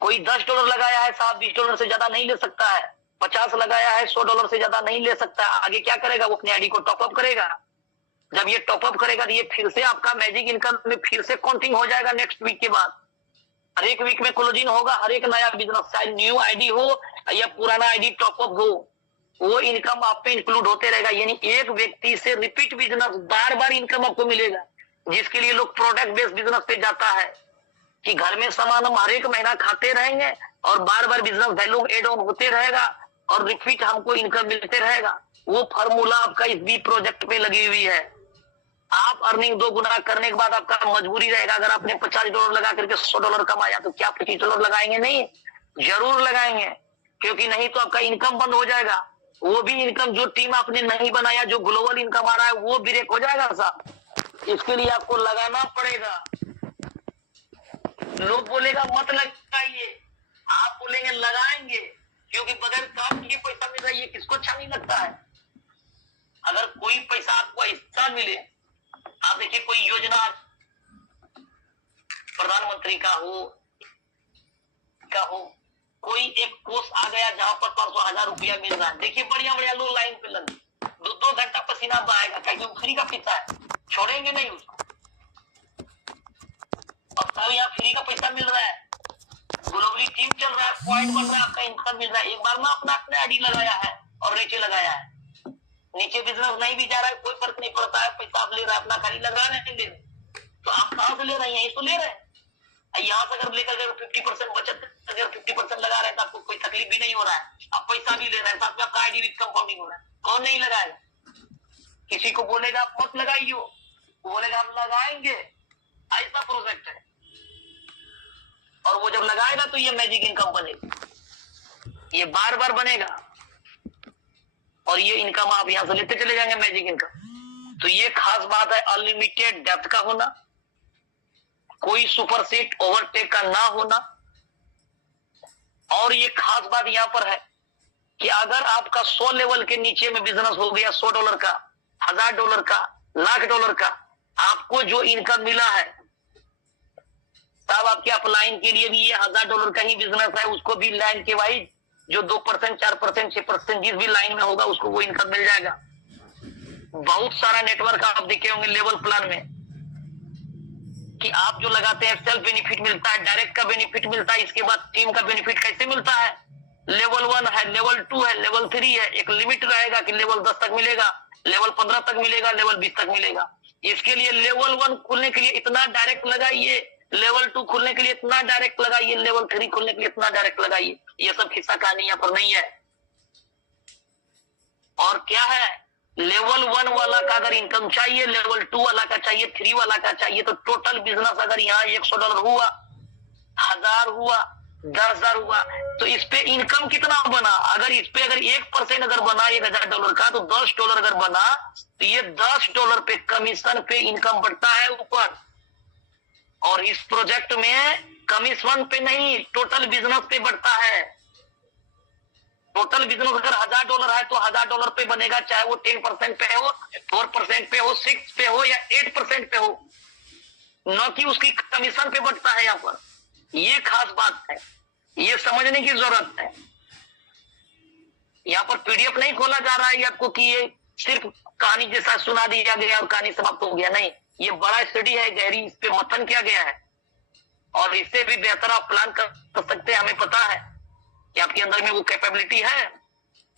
कोई $10 लगाया है साहब, $20 से ज्यादा नहीं ले सकता है। 50 लगाया है, $100 से ज्यादा नहीं ले सकता है। आगे क्या करेगा, वो अपनी आईडी को टॉपअप करेगा। जब ये टॉपअप करेगा, तो ये फिर से आपका मैजिक इनकम में फिर से काउंटिंग हो जाएगा। नेक्स्ट वीक के बाद हर एक वीक में क्लोजिंग होगा। हर एक नया बिजनेस, चाहे न्यू आईडी हो या पुराना आईडी टॉपअप हो, वो इनकम आप पे इंक्लूड होते रहेगा। यानी एक व्यक्ति से रिपीट बिजनेस, बार बार इनकम आपको मिलेगा। जिसके लिए लोग प्रोडक्ट बेस्ड बिजनेस पे जाता है कि घर में सामान हम हर एक महीना खाते रहेंगे और बार बार बिजनेस वैल्यू एड ऑन होते रहेगा और रिपीट हमको इनकम मिलते रहेगा। वो फार्मूला आपका इस बी प्रोजेक्ट पे लगी हुई है। आप अर्निंग 2 गुना करने के बाद आपका मजबूरी रहेगा, अगर आपने $50 लगा करके $100 कमाया, तो क्या $25 लगाएंगे? नहीं, जरूर लगाएंगे, क्योंकि नहीं तो आपका इनकम बंद हो जाएगा। वो भी इनकम जो टीम आपने नहीं बनाया, जो ग्लोबल इनकम आ रहा है, वो ब्रेक हो जाएगा साहब। इसके लिए आपको लगाना पड़ेगा। लोग बोलेगा मत लगाइए, आप बोलेंगे लगाएंगे, क्योंकि बगैर काम किए पैसा मिल रहा है, ये किसको अच्छा नहीं लगता है। अगर कोई पैसा आपको ऐसा मिले, आप देखिए कोई योजना प्रधानमंत्री का हो, कोई एक कोष आ गया जहां पर 500,000 रुपया मिल रहा है, देखिए बढ़िया बढ़िया लोग लाइन पे लगे, 2-2 घंटा पसीना बहाएगा, क्योंकि वो फ्री का पैसा है, छोड़ेंगे नहीं उसको। और तब यहाँ फ्री का पैसा मिल रहा है, ग्लोबली टीम चल रहा है, पॉइंट बन रहा है, आपका इनकम मिल रहा है। एक बार में अपना अपने आईडी लगाया है और नीचे लगाया है, नीचे बिजनेस नहीं भी जा रहा है, कोई फर्क नहीं पड़ता है, पैसा आप ले रहा है, अपना खाली लगा रहे हैं, तो आप कहां से ले रहे हैं, यही तो ले रहे हैं। यहाँ से अगर लेकर 50% बचत, अगर 50% लगा रहे हैं तो आपको कोई तकलीफ भी नहीं हो रहा है, आप पैसा भी ले रहे हैं, साथ में आपका आईडी भी कंपाउंडिंग हो रहा है। कौन नहीं लगाएगा? किसी को बोलेगा आप मत लगाइयो, बोलेगा हम लगाएंगे, ऐसा प्रोजेक्ट है। और वो जब लगाएगा तो ये मैजिक इनकम बनेगा, ये बार बार बनेगा, और ये इनकम आप यहां से लेते चले जाएंगे, मैजिक इनकम। तो ये खास बात है, अनलिमिटेड डेप्थ का होना, कोई सुपरसेट ओवरटेक का ना होना। और ये खास बात यहां पर है कि अगर आपका 100 लेवल के नीचे में बिजनेस हो गया, $100 का, $1000 का, $1,00,000 का, आपको जो इनकम मिला है, तब आपके अपलाइन के लिए भी ये $1000 का ही बिजनेस है, उसको भी लाइन के वाइज जो 2%, 4%, 6% जिस भी लाइन में होगा उसको वो इनकम मिल जाएगा। बहुत सारा नेटवर्क आप देखे होंगे लेवल प्लान में कि आप जो लगाते हैं सेल्फ बेनिफिट मिलता है, डायरेक्ट का बेनिफिट मिलता है, इसके बाद टीम का बेनिफिट कैसे मिलता है। लेवल 1 है, लेवल 2 है, लेवल 3 है, एक लिमिट रहेगा कि लेवल 10 तक मिलेगा, लेवल 15 तक मिलेगा, लेवल 20 तक मिलेगा। इसके लिए लेवल 1 खुलने के लिए इतना डायरेक्ट लगाइए, लेवल 2 खुलने के लिए इतना डायरेक्ट लगाइए, लेवल 3 खुलने के लिए इतना डायरेक्ट लगाइए। ये सब किस्सा कहानी यहाँ पर नहीं है। और क्या है, लेवल 1 वाला का अगर इनकम चाहिए, लेवल 2 वाला का चाहिए, 3 वाला का चाहिए, तो टोटल बिजनेस अगर यहाँ $100 हुआ, 1000 हुआ, 10,000 हुआ, तो इस पे इनकम कितना बना। अगर इस पे अगर 1% अगर बना $1,000 का, तो $10 अगर बना, तो ये $10 पे कमीशन पे इनकम बढ़ता है ऊपर। और इस प्रोजेक्ट में कमीशन पे नहीं, टोटल बिजनेस पे बढ़ता है। टोटल बिजनेस अगर $1000 है तो $1000 पे बनेगा, चाहे वो 10% पे हो, 4% पे हो, 6 पे हो या 8% पे हो, न कि उसकी कमीशन पे बढ़ता है। यहाँ पर ये खास बात है, ये समझने की जरूरत है। यहाँ पर पीडीएफ नहीं खोला जा रहा है आपको कि ये सिर्फ कहानी जैसा सुना दिया गया और कहानी समाप्त हो गया, नहीं, ये बड़ा स्टडी है, गहरी इस पे मंथन किया गया है, और इससे भी बेहतर आप प्लान कर सकते हैं। हमें पता है कि आपके अंदर में वो कैपेबिलिटी है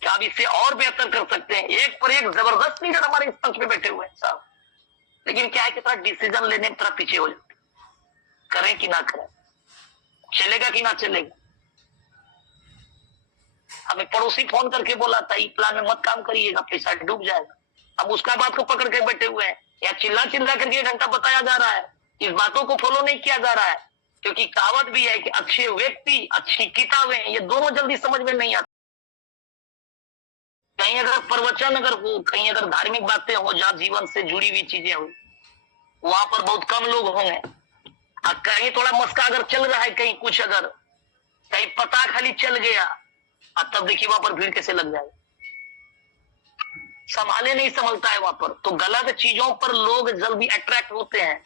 कि आप इससे और बेहतर कर सकते हैं। एक पर एक जबरदस्त लीडर हमारे इस मंच पे बैठे हुए हैं साहब, लेकिन क्या है कि थोड़ा डिसीजन लेने में थोड़ा पीछे हो जाते, करें कि ना करें, चलेगा कि ना चलेगा। हमें पड़ोसी फोन करके बोला था ई प्लान में मत काम करिएगा, पैसा डूब जाएगा। अब उसका बात को पकड़ के बैठे हुए हैं, या चिल्ला चिल्ला करके 1 घंटा बताया जा रहा है, इस बातों को फॉलो नहीं किया जा रहा है। क्योंकि कहावत भी है कि अच्छे व्यक्ति, अच्छी किताबें, ये दोनों जल्दी समझ में नहीं आती। कहीं अगर प्रवचन अगर हो, कहीं अगर धार्मिक बातें हो, जहाँ जीवन से जुड़ी हुई चीजें हो, वहां पर बहुत कम लोग होंगे। कहीं थोड़ा मस्का अगर चल रहा है, कहीं कुछ अगर कहीं पता खाली चल गया, तब देखिए वहां पर भीड़ कैसे लग जाए, संभाले नहीं संभलता है वहां पर। तो गलत चीजों पर लोग जल्दी अट्रैक्ट होते हैं,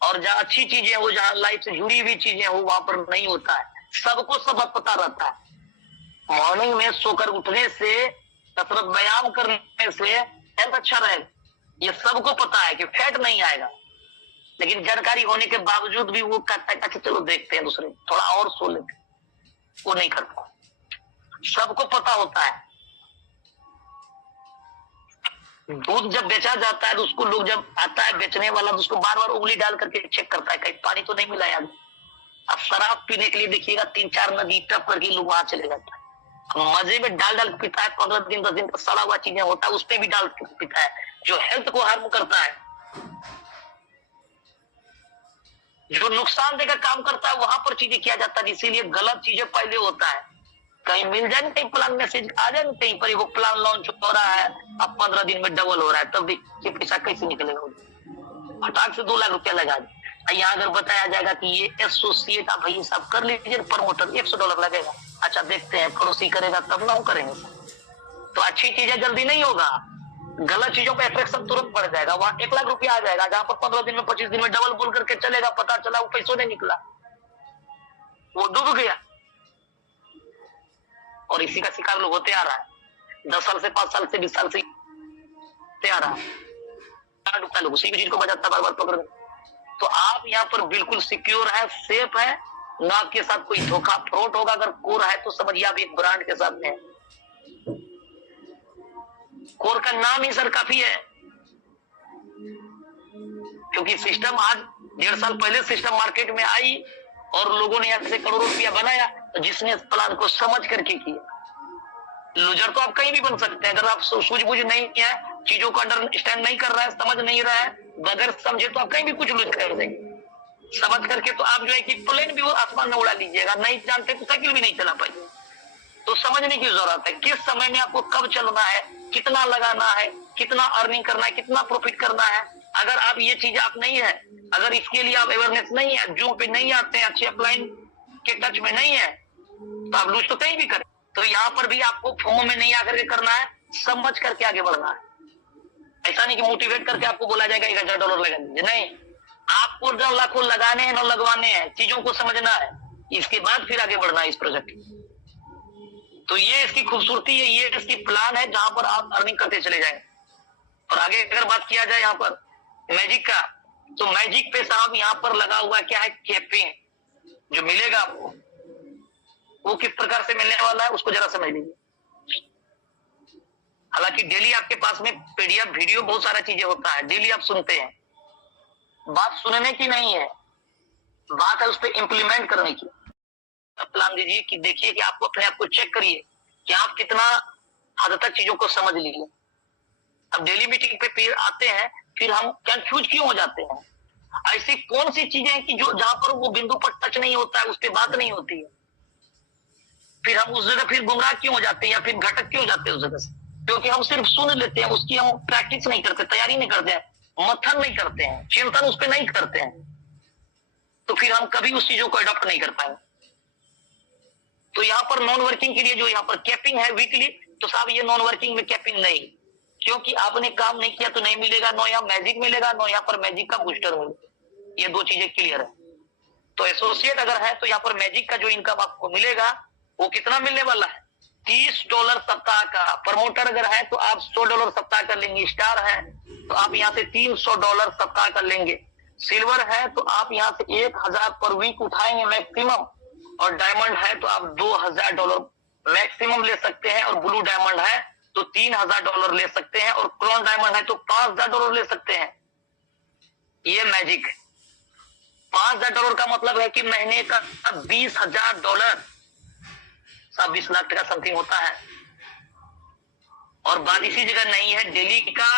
और जहाँ अच्छी चीजें हो, जहाँ लाइफ से जुड़ी हुई चीजें हो, वहां पर नहीं होता है। सबको सब पता रहता है। मॉर्निंग में सोकर उठने से, कसरत व्यायाम करने से हेल्थ अच्छा रहेगा, ये सबको पता है कि फैट नहीं आएगा। लेकिन जानकारी होने के बावजूद भी वो कहता है अच्छा चलो देखते हैं दूसरे, थोड़ा और सो लेते, वो नहीं करता। सबको पता होता है। दूध जब बेचा जाता है तो उसको लोग, जब आता है बेचने वाला, तो उसको बार बार उंगली डाल करके चेक करता है कहीं पानी तो नहीं मिला यार। अब शराब पीने के लिए देखिएगा 3-4 नदी टप करके लोग वहां चले जाता है, मजे में डाल डाल पीता है। 15 दिन 10 दिन का सड़ा हुआ चीजें होता है, उस पर भी डाल पीता है, जो हेल्थ को हार्म करता है, जो नुकसान देकर काम करता है, वहां पर चीजें किया जाता है। इसीलिए गलत चीजें पहले होता है। कहीं मिल जाए, कहीं प्लान मैसेज आ जाए, कहीं पर वो प्लान लॉन्च हो रहा है, अब 15 दिन में डबल हो रहा है, तब भी ये पैसा कैसे निकलेगा। फटाक से 2 लाख रुपया लगा दे, यहाँ अगर बताया जाएगा कि ये एसोसिएट, आप भाई साहब कर लीजिए प्रमोटर, $100 लगेगा। अच्छा देखते हैं पड़ोसी करेगा तब ना हम करेंगे। तो अच्छी चीजें जल्दी नहीं होगा, गलत चीजों पे अट्रैक्शन तुरंत बढ़ जाएगा। वहां 1 लाख रुपया आ जाएगा, जहां पर 15 दिन में 25 दिन में डबल बोल करके चलेगा, पता चला वो पैसों नहीं निकला, वो डूब गया। और इसी का शिकार लोग होते आ रहा है, 10 साल से 5 साल से 20 साल से आ रहा है, डूबता लोग उसी चीज को बचाता बार बार पकड़। तो आप यहाँ पर बिल्कुल सिक्योर है, सेफ है, ना आपके साथ कोई धोखा फ्रॉड होगा। अगर कोर है तो समझिए आप एक ब्रांड के साथ में है। कोर का नाम ही सर काफी है, क्योंकि सिस्टम आज 1.5 साल पहले सिस्टम मार्केट में आई और लोगों ने यहाँ से करोड़ों रुपया बनाया। तो जिसने इस प्लान को समझ करके किया, लूजर तो आप कहीं भी बन सकते हैं। अगर आप सूझबूझ नहीं है, चीजों को अंडरस्टैंड नहीं कर रहा है, समझ नहीं रहा है, बगैर समझे तो आप कहीं भी कुछ लूज कर देंगे। समझ करके तो आप जो है कि प्लेन भी वो आसमान में उड़ा लीजिएगा, नहीं जानते तो साइकिल भी नहीं चला पाएंगे। तो समझने की जरूरत है किस समय में आपको कब चलना है, कितना लगाना है, कितना अर्निंग करना है, कितना प्रॉफिट करना है। अगर आप ये चीज आप नहीं है, अगर इसके लिए आप अवेयरनेस नहीं है, जूम पे नहीं आते हैं, अच्छे अपलाइन के टच में नहीं है, तो आप लूज तो कहीं भी करें। तो यहाँ पर भी आपको फोमो में नहीं आकर के करना है, समझ करके आगे बढ़ना है। ऐसा नहीं कि मोटिवेट करके आपको बोला जाएगा $1000 लगा दीजिए, नहीं, आपको न लाखों लगाने हैं न लगवाने हैं, चीजों को समझना है, इसके बाद फिर आगे बढ़ना है इस प्रोजेक्ट। तो ये इसकी खूबसूरती है, ये इसकी प्लान है, जहां पर आप अर्निंग करते चले जाएंगे। और आगे अगर बात किया जाए यहाँ पर मैजिक का, तो मैजिक पे साहब यहाँ पर लगा हुआ क्या है, कैपिंग जो मिलेगा आपको, वो किस प्रकार से मिलने वाला है उसको जरा समझ लीजिए। हालांकि डेली आपके पास में पीडीएफ वीडियो बहुत सारा चीजें होता है, डेली आप सुनते हैं, बात सुनने की नहीं है, बात है उस पर इंप्लीमेंट करने की। प्लान दीजिए कि देखिए कि आपको अपने आप को चेक करिए कि आप कितना हद तक चीजों को समझ लीजिए। अब डेली मीटिंग पे फिर आते हैं, फिर हम कंफ्यूज क्यों हो जाते हैं? ऐसी कौन सी चीजें हैं कि जो जहां पर वो बिंदु पर टच नहीं होता है, उस पर बात नहीं होती है, फिर हम उस जगह फिर गुमराह क्यों हो जाते हैं या फिर भटक क्यों हो जाते हैं उस जगह से? क्योंकि हम सिर्फ सुन लेते हैं, उसकी हम प्रैक्टिस नहीं करते, तैयारी नहीं करते हैं, मंथन नहीं करते हैं, चिंतन उस पर नहीं करते हैं, तो फिर हम कभी उस चीजों को अडॉप्ट नहीं कर पाएंगे। तो यहाँ पर नॉन वर्किंग के लिए जो यहाँ पर कैपिंग है वीकली, तो साहब ये नॉन वर्किंग में कैपिंग नहीं, क्योंकि आपने काम नहीं किया तो नहीं मिलेगा, नो यहाँ मैजिक मिलेगा, नो यहाँ पर मैजिक का बूस्टर मिलेगा। ये दो चीजें क्लियर है। तो एसोसिएट अगर है तो यहाँ पर मैजिक का जो इनकम आपको मिलेगा वो कितना मिलने वाला है, $30 सप्ताह का। प्रमोटर अगर है तो आप $100 सप्ताह कर लेंगे, स्टार है तो आप यहाँ से $300 सप्ताह कर लेंगे, सिल्वर है तो आप यहाँ से 1000 पर वीक उठाएंगे मैक्सिमम, और डायमंड है तो आप $2000 मैक्सिमम ले सकते हैं, और ब्लू डायमंड है तो $3000 ले सकते हैं, और क्रोन डायमंड है तो $5000 ले सकते हैं। ये मैजिक है। $5000 का मतलब है कि महीने का $20000, 20 लाख टका समथिंग होता है। और बात इसी जगह नहीं है, डेली का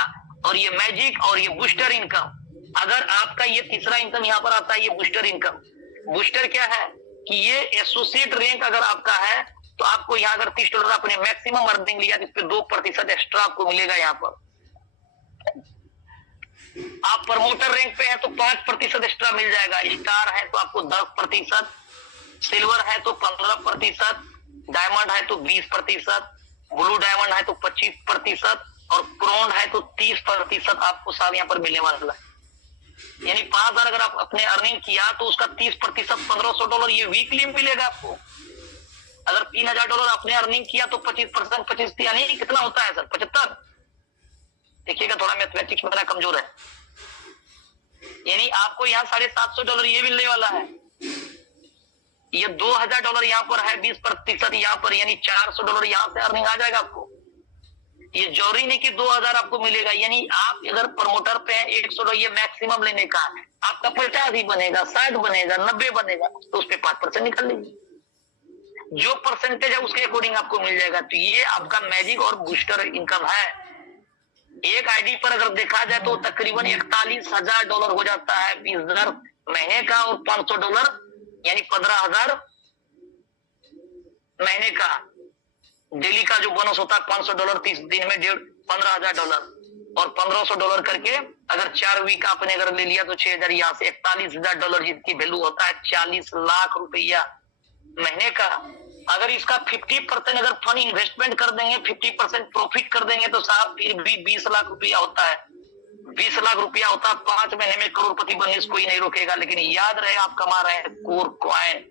और ये मैजिक और ये बूस्टर इनकम। अगर आपका ये तीसरा इनकम यहाँ पर आता है, ये बूस्टर इनकम। बूस्टर क्या है कि ये एसोसिएट रैंक अगर आपका है तो आपको यहाँ अगर $30 आपने मैक्सिमम अर्निंग लिया, इस पे 2% एक्स्ट्रा आपको मिलेगा। यहाँ पर आप प्रमोटर रैंक पे हैं तो 5% एक्स्ट्रा मिल जाएगा, स्टार है तो आपको 10%, सिल्वर है तो 15%, डायमंड है तो 20%, ब्लू डायमंड है तो 25%, और क्रोन है तो 30% आपको साल यहाँ पर मिलने वाला है। यानी 5000 अगर आप अपने अर्निंग किया तो उसका 30% $1500 ये वीकली मिलेगा आपको। अगर $3000 आपने अर्निंग किया तो 25%, 25 यानी कितना होता है सर, 75। देखिएगा थोड़ा मैथमेटिक्स मेरा कमजोर है। यानी आपको यहाँ $750 ये मिलने वाला है। ये $2000 यहाँ पर है, 20% यहाँ पर, यानी $400 यहाँ से अर्निंग आ जाएगा आपको। ये जरूरी नहीं कि 2000 आपको मिलेगा, यानी आप अगर प्रमोटर पे हैं $100 ये मैक्सिमम लेने का, आपका 50 ही बनेगा, 60 बनेगा, 90 बनेगा, तो उस पर 5% निकाल लीजिए, जो परसेंटेज है उसके अकॉर्डिंग आपको मिल जाएगा। तो ये आपका मैजिक और बूस्टर इनकम है। एक आईडी पर अगर देखा जाए तो तकरीबन $41,000 हो जाता है, 20,000 महीने का, और $500 यानी 15,000 महीने का। डेली का जो बोनस होता है $500, 30 दिन में $15,000। और $1500 करके अगर 4 वीक आपने अगर ले लिया तो 6000 यहाँ से $41,000 जिसकी वैल्यू होता है 40 लाख रुपया महीने का। अगर इसका 50% अगर फंड इन्वेस्टमेंट कर देंगे, 50% प्रॉफिट कर देंगे तो साहब फिर भी 20 लाख रुपया होता है। 20 लाख रुपया होता है, 5 महीने में करोड़पति बनने से कोई नहीं रोकेगा। लेकिन याद रहे आप कमा रहे हैं कोर कॉइन,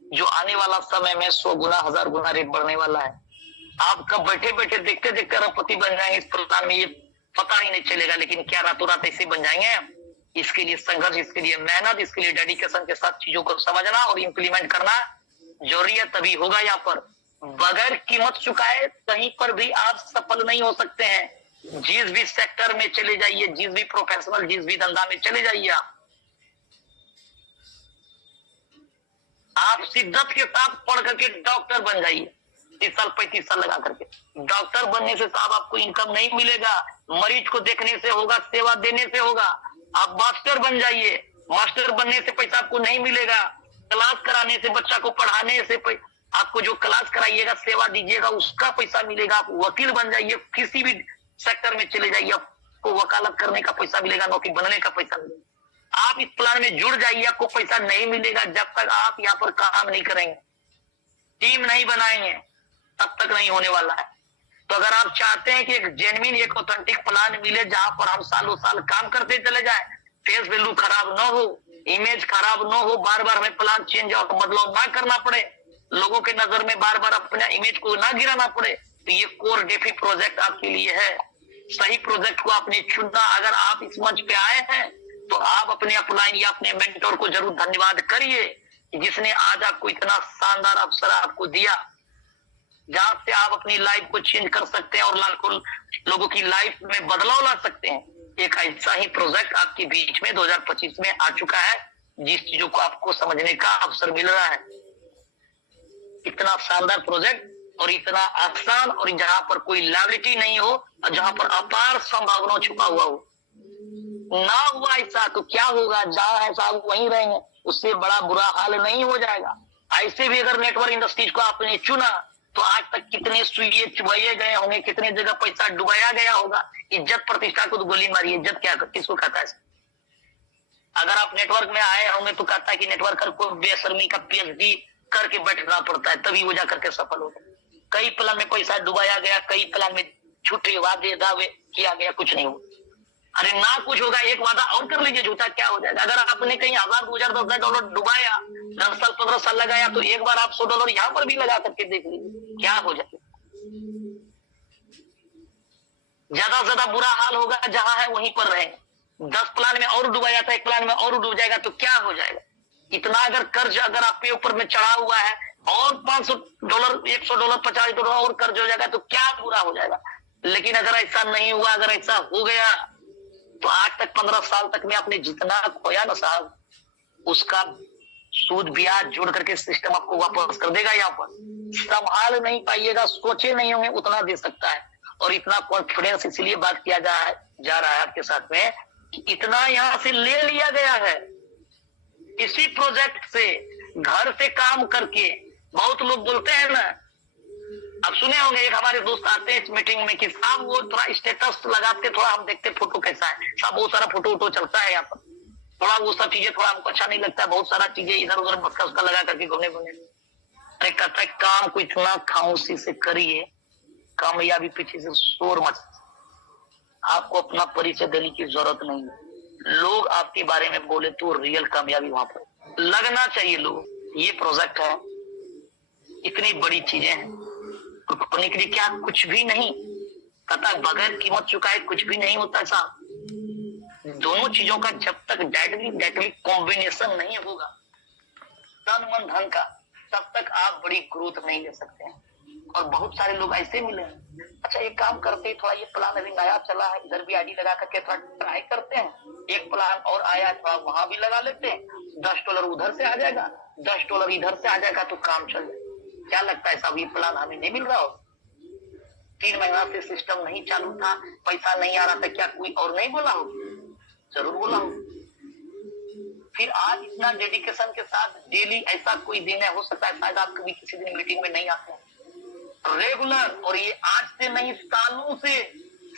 जो आने वाला समय में 100 गुना 1000 गुना रेट बढ़ने वाला है। आप कब बैठे बैठे देखते देखते अरबपति बन जाएंगे इस प्लान में, ये पता ही नहीं चलेगा। लेकिन क्या रातों रात ऐसे बन जाएंगे? इसके लिए संघर्ष, इसके लिए मेहनत, इसके लिए डेडिकेशन के साथ चीजों को समझना और इम्प्लीमेंट करना जरूरी है, तभी होगा। यहाँ पर बगैर कीमत चुकाए कहीं पर भी आप सफल नहीं हो सकते हैं। जिस भी सेक्टर में चले जाइए, जिस भी प्रोफेशनल, जिस भी धंधा में चले जाइए, आप शिद्दत के साथ पढ़ करके डॉक्टर बन जाइए। 30 साल 35 साल लगा करके डॉक्टर बनने से साहब आपको इनकम नहीं मिलेगा। मरीज को देखने से होगा, सेवा देने से होगा। आप मास्टर बन जाइए, मास्टर बनने से पैसा आपको नहीं मिलेगा। क्लास कराने से, बच्चा को पढ़ाने से, आपको जो क्लास कराइएगा, सेवा दीजिएगा, उसका पैसा मिलेगा। आप वकील बन जाइए, किसी भी सेक्टर में चले जाइए, आपको वकालत करने का पैसा मिलेगा, नौकरी बनने का पैसा मिलेगा। आप इस प्लान में जुड़ जाइए, आपको पैसा नहीं मिलेगा जब तक आप यहाँ पर काम नहीं करेंगे, टीम नहीं बनाएंगे, तब तक नहीं होने वाला है। तो अगर आप चाहते हैं कि एक जेन्युइन, एक ऑथेंटिक प्लान मिले जहां पर हम सालों साल काम करते चले जाए, फेस वैल्यू खराब ना हो, इमेज खराब ना हो, बार बार हमें प्लान चेंज और बदलाव ना करना पड़े, लोगों के नजर में बार बार अपने इमेज को ना गिराना पड़े, तो ये कोर डेफी प्रोजेक्ट आपके लिए है। सही प्रोजेक्ट को आपने चुना। अगर आप इस मंच पे आए हैं तो आप अपने अपलाइन या अपने मेंटोर को जरूर धन्यवाद करिए, जिसने आज आपको इतना शानदार अवसर आपको दिया, जहां से आप अपनी लाइफ को चेंज कर सकते हैं और लाखों लोगों की लाइफ में बदलाव ला सकते हैं। एक ऐसा ही प्रोजेक्ट आपके बीच में 2025 में आ चुका है, जिस चीजों को आपको समझने का अवसर मिल रहा है। इतना शानदार प्रोजेक्ट और इतना आसान, और जहां पर कोई लायबिलिटी नहीं हो और जहां पर अपार संभावना छुपा हुआ हो। ना हुआ ऐसा तो क्या होगा? जहां है साहब वहीं रहेंगे, उससे बड़ा बुरा हाल नहीं हो जाएगा। ऐसे भी अगर नेटवर्क इंडस्ट्रीज को आपने चुना तो आज तक कितने सुइए चुबाए गए होंगे, कितने जगह पैसा डुबाया गया होगा। इज्जत प्रतिष्ठा को तो गोली मारी, इज्जत क्या किसको कहता है? अगर आप नेटवर्क में आए होंगे तो कहता है कि नेटवर्कर को बेशर्मी का पीएचडी करके बैठना पड़ता है, तभी वो जाकर के सफल होगा। कई प्लान में पैसा डुबाया गया, कई प्लान में झूठे वादे दावे किया गया, कुछ नहीं हुआ। अरे ना कुछ होगा, एक वादा और कर लीजिए झूठा, क्या हो जाएगा? अगर आपने कहीं 1000, 2000, 10,000 डुबाया, 10 साल 15 साल लगाया, तो एक बार आप $100 यहाँ पर भी लगा करके देख लीजिए, क्या हो जाएगा? ज्यादा से ज्यादा बुरा हाल होगा, जहां है वहीं पर रहेंगे। 10 प्लान में और डुबाया था, एक प्लान में और डूब जाएगा तो क्या हो जाएगा? इतना अगर कर्ज अगर आपके ऊपर में चढ़ा हुआ है और $500, $100, $50 और कर्ज हो जाएगा तो क्या बुरा हो जाएगा? लेकिन अगर ऐसा नहीं हुआ, अगर ऐसा हो गया तो आज तक 15 साल तक में आपने जितना खोया ना साहब, उसका सूद ब्याज जोड़ करके सिस्टम आपको वापस कर देगा। यहाँ पर संभाल नहीं पाइएगा, सोचे नहीं होंगे उतना दे सकता है। और इतना कॉन्फिडेंस इसलिए बात किया जा रहा है आपके साथ में कि इतना यहाँ से ले लिया गया है इसी प्रोजेक्ट से, घर से काम करके। बहुत लोग बोलते हैं ना, अब सुने होंगे, एक हमारे दोस्त आते हैं इस मीटिंग में कि साहब वो थोड़ा स्टेटस लगाते, थोड़ा हम देखते फोटो कैसा है। साहब बहुत सारा फोटो वोटो चलता है यहाँ पर, थोड़ा वो सब चीजें थोड़ा हमको अच्छा नहीं लगता है, बहुत सारा चीजें इधर उधर बसका उसका लगा करके घूमने घूमने। अरे कहता है काम को इतना खामोशी से करिए, कामयाबी पीछे से शोर मच, आपको अपना परिचय देने की जरूरत नहीं है। लोग आपके बारे में बोले तो रियल कामयाबी वहां पर लगना चाहिए। लोग ये प्रोजेक्ट है, इतनी बड़ी चीजें हैं, कंपनी के लिए क्या कुछ भी नहीं कहता, बगैर कीमत चुकाए कुछ भी नहीं होता साहब। दोनों चीजों का जब तक डेडली कॉम्बिनेशन नहीं होगा, तन मन धन का, तब तक आप बड़ी ग्रोथ नहीं ले सकते हैं। और बहुत सारे लोग ऐसे मिले हैं, अच्छा एक काम करते हैं, थोड़ा ये प्लान अभी नया चला है, इधर भी आईडी लगा करके थोड़ा ट्राई करते हैं, एक प्लान और आया थोड़ा वहां भी लगा लेते हैं, $10 उधर से आ जाएगा, $10 इधर से आ जाएगा तो काम चल जाएगा। क्या लगता है साहब, ये प्लान हमें नहीं मिल रहा हो? 3 महीना से सिस्टम नहीं चालू था, पैसा नहीं आ रहा था, क्या कोई और नहीं बोला हो? जरूर बोला हो। फिर आज इतना डेडिकेशन के साथ डेली, ऐसा कोई दिन है, हो सकता है शायद आप कभी किसी दिन मीटिंग में नहीं आते हैं रेगुलर, और ये आज से नहीं सालों से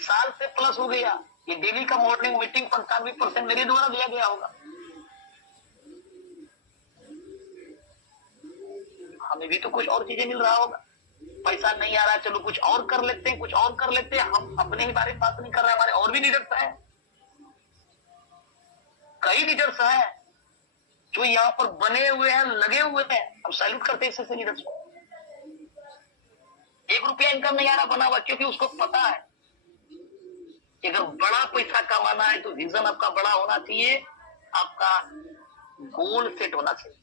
साल से प्लस हो गया। ये डेली का मॉर्निंग मीटिंग 95% मेरे द्वारा दिया गया होगा। हमें भी तो कुछ और चीजें मिल रहा होगा। पैसा नहीं आ रहा, चलो कुछ और कर लेते हैं, कुछ और कर लेते हैं। हम अपने ही बारे में बात नहीं कर रहे, हमारे और भी लीडर्स हैं, कई लीडर्स हैं जो यहाँ पर बने हुए हैं, लगे हुए हैं। हम सैल्यूट करते हैं ऐसे लीडर्स को। 1 रुपया इनकम नहीं आ रहा बना हुआ, क्योंकि उसको पता है कि अगर बड़ा पैसा कमाना है तो विजन आपका बड़ा होना चाहिए, आपका गोल सेट होना चाहिए,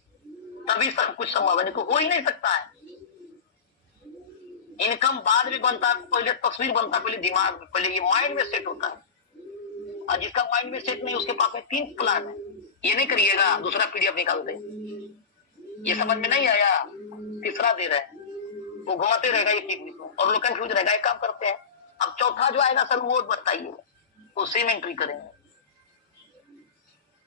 तभी सब कुछ संभव है। नहीं तो हो ही नहीं सकता है। इनकम बाद में बनता है, पहले तस्वीर बनता है, पहले दिमाग में, पहले ये माइंड में सेट होता है। और जिसका माइंड में सेट नहीं, उसके पास में 3 प्लान है। ये नहीं करिएगा, दूसरा पीडीएफ निकाल दे, ये समझ में नहीं आया, तीसरा दे रहे हैं, वो घुमाते रहेगा एक और लोग कंफ्यूज रहेगा। एक काम करते हैं, अब चौथा जो आएगा सर वो बताइए, उसी में एंट्री करेंगे।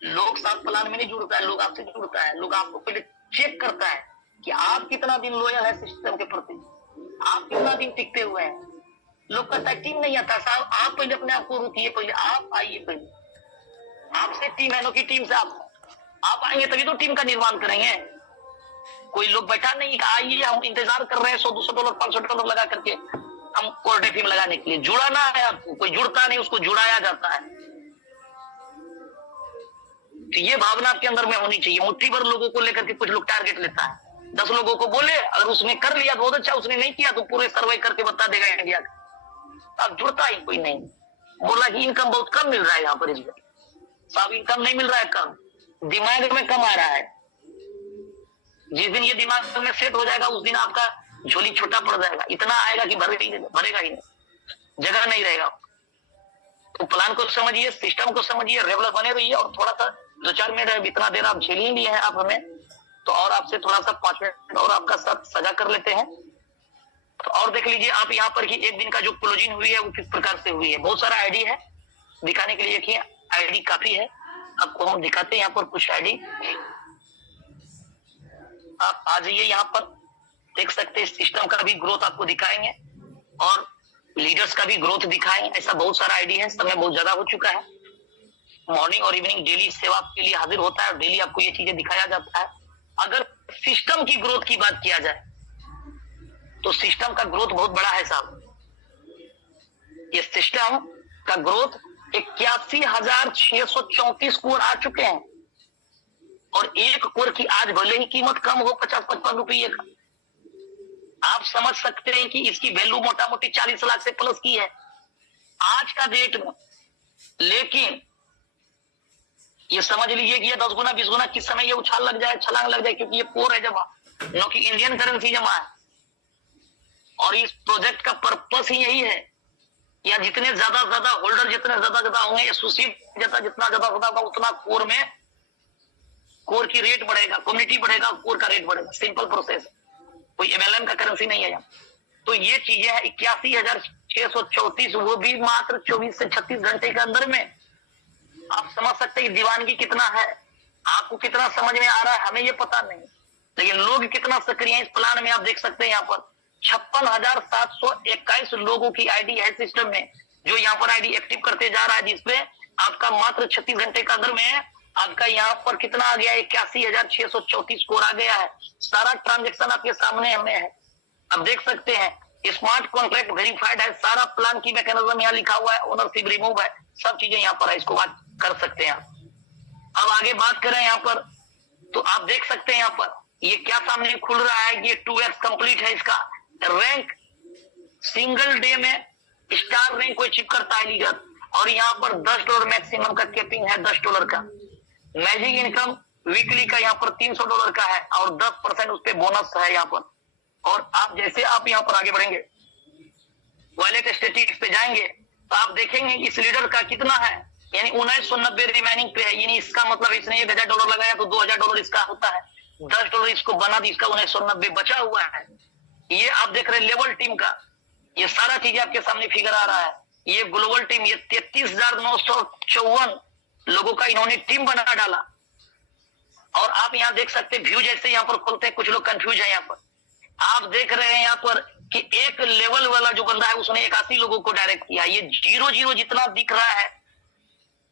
लोग साथ प्लान में नहीं जुड़ता है, लोग आपसे जुड़ता है। लोग आपको पहले चेक करता है कि आप कितना दिन लॉयल है सिस्टम के प्रति, आप कितना दिन टिकते हुए हैं। लोग कहता है टीम नहीं आता साहब, आप पहले अपने आप को रुकिए, पहले आप आइए, पहले आपसे टीम है, नो की टीम से आप आएंगे तभी तो टीम का निर्माण करेंगे। कोई लोग बैठा नहीं, आइए हम इंतजार कर रहे हैं $100-200 $500 लगा करके हम कोर्टे टीम लगाने के लिए। जुड़ाना है आपको, कोई जुड़ता नहीं, उसको जुड़ाया जाता है। तो ये भावना आपके अंदर में होनी चाहिए। मुट्ठी भर लोगों को लेकर के कुछ लोग टारगेट लेता है, 10 लोगों को बोले, अगर उसने कर लिया बहुत अच्छा, उसने नहीं किया तो पूरे सर्वे करके बता देगा इंडिया का। अब जुड़ता ही कोई नहीं। बोला कि इनकम बहुत कम मिल रहा है यहाँ पर, इस बार साहब इनकम नहीं मिल रहा है, कम दिमाग में कम आ रहा है। जिस दिन ये दिमाग में सेट हो जाएगा उस दिन आपका झोली छोटा पड़ जाएगा, इतना आएगा कि भरेगा ही नहीं, जगह नहीं रहेगा। तो प्लान को समझिए, सिस्टम को समझिए, रेगुलर बने रहिए। और थोड़ा सा 2-4 मिनट इतना देर आप झेल ही लिए हैं आप हमें, तो और आपसे थोड़ा सा 5 मिनट और आपका साथ सजा कर लेते हैं। तो और देख लीजिए आप यहाँ पर कि एक दिन का जो क्लोजिंग हुई है वो किस प्रकार से हुई है। बहुत सारा आईडी है दिखाने के लिए, देखिए आईडी काफी है, आपको हम दिखाते हैं यहाँ पर कुछ आईडी। आप आ जाइए यहाँ पर, देख सकते हैं सिस्टम का भी ग्रोथ आपको दिखाएंगे और लीडर्स का भी ग्रोथ दिखाएंगे। ऐसा बहुत सारा आईडी है, समय बहुत ज्यादा हो चुका है। मॉर्निंग और इवनिंग डेली सेवा आपके लिए हाजिर होता है, डेली आपको ये चीजें दिखाया जाता है। अगर सिस्टम की ग्रोथ की बात किया जाए तो सिस्टम का ग्रोथ बहुत बड़ा है साहब। ये सिस्टम का ग्रोथ 81,634 कोर आ चुके हैं, और एक कोर की आज भले ही कीमत कम हो 50-55 रुपये का, आप समझ सकते हैं कि इसकी वैल्यू मोटा मोटी 40 लाख से प्लस की है आज का डेट में। लेकिन ये समझ लीजिए कि ये 10 गुना 20 गुना किस समय ये उछाल लग जाए, छलांग लग जाए, क्योंकि ये कोर है जमा, नो कि इंडियन करेंसी जमा है। और इस प्रोजेक्ट का पर्पस ही यही है, या जितने ज्यादा होल्डर जितने ज्यादा होंगे, एसोसिएट जितना ज्यादा होगा उतना कोर में कोर की रेट बढ़ेगा, कम्युनिटी बढ़ेगा, कोर का रेट बढ़ेगा। सिंपल प्रोसेस, कोई एमएलएम का करेंसी नहीं है यहाँ। तो ये चीजें है 81,634, वो भी मात्र 24 से 36 घंटे के अंदर में। आप समझ सकते हैं दीवानगी कितना है, आपको कितना समझ में आ रहा है, हमें ये पता नहीं, लेकिन लोग कितना सक्रिय है इस प्लान में। आप देख सकते हैं यहाँ पर 56,721 लोगों की आईडी है सिस्टम में, जो यहाँ पर आईडी एक्टिव करते जा रहा है, जिसपे आपका मात्र 36 घंटे के अंदर में आपका यहाँ पर कितना आ गया, 81,634 स्कोर आ गया है। सारा ट्रांजेक्शन आपके सामने हमें है, अब देख सकते हैं। स्मार्ट कॉन्ट्रैक्ट वेरीफाइड है, सारा प्लान की मैकेनिज्म यहाँ लिखा हुआ है, ओनरशिप रिमूव है, सब चीजें यहाँ पर है, इसको बात कर सकते हैं। अब आगे बात करें यहाँ पर, तो आप देख सकते हैं यहाँ पर ये क्या सामने खुल रहा है, ये 2x कंप्लीट है इसका रैंक। सिंगल डे में स्टार रैंक को अचीव करता है लीडर, और यहाँ पर $10 मैक्सिमम का कैपिंग है, $10 का। मैजिक इनकम वीकली का यहाँ पर $300 का है, और 10% उस पर बोनस है यहाँ पर। और आप जैसे आप यहाँ पर आगे बढ़ेंगे, वॉलेट स्टेटिक्स पे जाएंगे, तो आप देखेंगे इस लीडर का कितना है, यानी 1990 रिमेनिंग पे है। यानी इसका मतलब इसने $1,000 लगाया तो $2,000 इसका होता है, $10 इसको बना दी, इसका 1990 बचा हुआ है। ये आप देख रहे हैं लेवल टीम का, ये सारा चीज आपके सामने फिगर आ रहा है। ये ग्लोबल टीम, ये 33,954 लोगों का इन्होंने टीम बना डाला। और आप यहाँ देख सकते हैं व्यू जैसे यहाँ पर खोलते हैं, कुछ लोग कंफ्यूज है यहाँ पर। आप देख रहे हैं यहाँ पर कि एक लेवल वाला जो बंदा है उसने 81 लोगों को डायरेक्ट किया। ये 0-0 जितना दिख रहा है,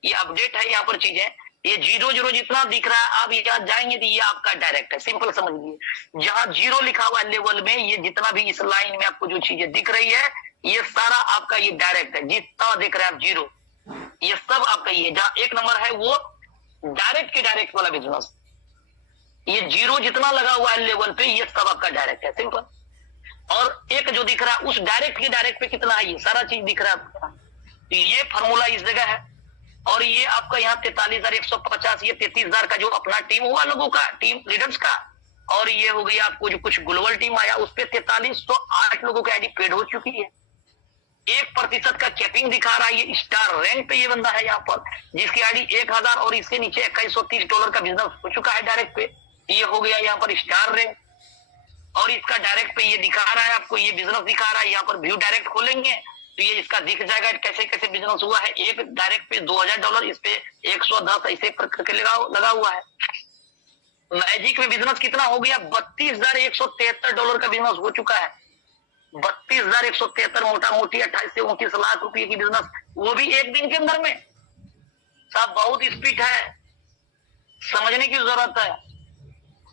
ये अपडेट है यहाँ पर चीजें, ये 0-0 जितना दिख रहा है, आप यहाँ जाएंगे तो ये आपका डायरेक्ट है। सिंपल समझिए, जहां 0 लिखा हुआ है लेवल में, ये जितना भी इस लाइन में आपको जो चीजें दिख रही है, ये सारा आपका ये डायरेक्ट है। जितना दिख रहा है आप 0, ये सब आपका ये। जहां 1 नंबर है वो डायरेक्ट के डायरेक्ट वाला बिजनेस, ये 0 जितना लगा हुआ है लेवल पे, ये सब आपका डायरेक्ट है। सिंपल। और एक जो दिख रहा है उस डायरेक्ट के डायरेक्ट पे कितना है, ये सारा चीज दिख रहा है आपका। तो ये फॉर्मूला इस जगह है। और ये आपका यहाँ 43,150, ये 33,000 का जो अपना टीम हुआ लोगों का, टीम लीडर्स का। और ये हो गई आपको जो कुछ ग्लोबल टीम आया, उस पर 4308 लोगों की आईडी पेड हो चुकी है। 1% का कैपिंग दिखा रहा है। ये स्टार रैंक पे ये बंदा है यहाँ पर, जिसकी आईडी 1000 और इसके नीचे $2130 का बिजनेस हो चुका है डायरेक्ट पे। ये हो गया यहाँ पर स्टार रैंक। और इसका डायरेक्ट पे ये दिखा रहा है आपको, ये बिजनेस दिखा रहा है। यहाँ पर व्यू डायरेक्ट खोलेंगे तो ये इसका दिख जाएगा कैसे कैसे बिजनेस हुआ है। एक डायरेक्ट पे $2000, इस पे 110 ऐसे करके लगा हुआ है। मैजिक में बिजनेस कितना हो गया, $32,173 का बिजनेस हो चुका है। 32,173, मोटा मोटी 28 से 29 लाख रुपए की बिजनेस, वो भी एक दिन के अंदर में। साहब बहुत स्पीड है, समझने की जरूरत है।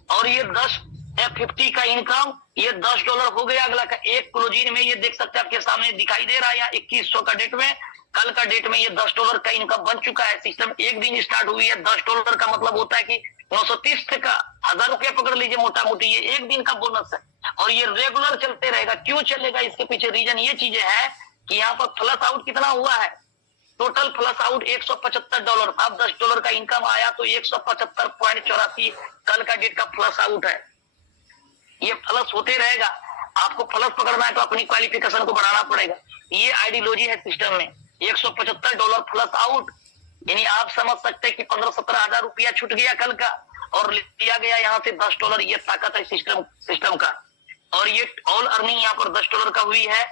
और ये 10 F50 का इनकम, ये $10 हो गया। अगला का एक क्लोजिंग में ये देख सकते हैं, आपके सामने दिखाई दे रहा है यहाँ 2100 का डेट में। कल का डेट में ये $10 का इनकम बन चुका है। सिस्टम एक दिन स्टार्ट हुई है। $10 का मतलब होता है कि 930 का 1000 रुपया पकड़ लीजिए मोटा मोटी, ये एक दिन का बोनस है। और ये रेगुलर चलते रहेगा। क्यों चलेगा, इसके पीछे रीजन ये चीजें है कि यहाँ पर फ्लश आउट कितना हुआ है, टोटल फ्लश आउट $175 था। $10 का इनकम आया तो 175.84 कल का डेट का फ्लश आउट है। ये फ्लश होते रहेगा। आपको फ्लश पकड़ना है तो अपनी क्वालिफिकेशन को बढ़ाना पड़ेगा। ये आइडियोलॉजी है सिस्टम में। $175 फ्लश आउट, यानी आप समझ सकते हैं कि 15-17 हजार रुपया छूट गया कल का, और लिया गया यहाँ से $10। ये ताकत है सिस्टम का। और ये ऑल अर्निंग यहाँ पर $10 का हुई है।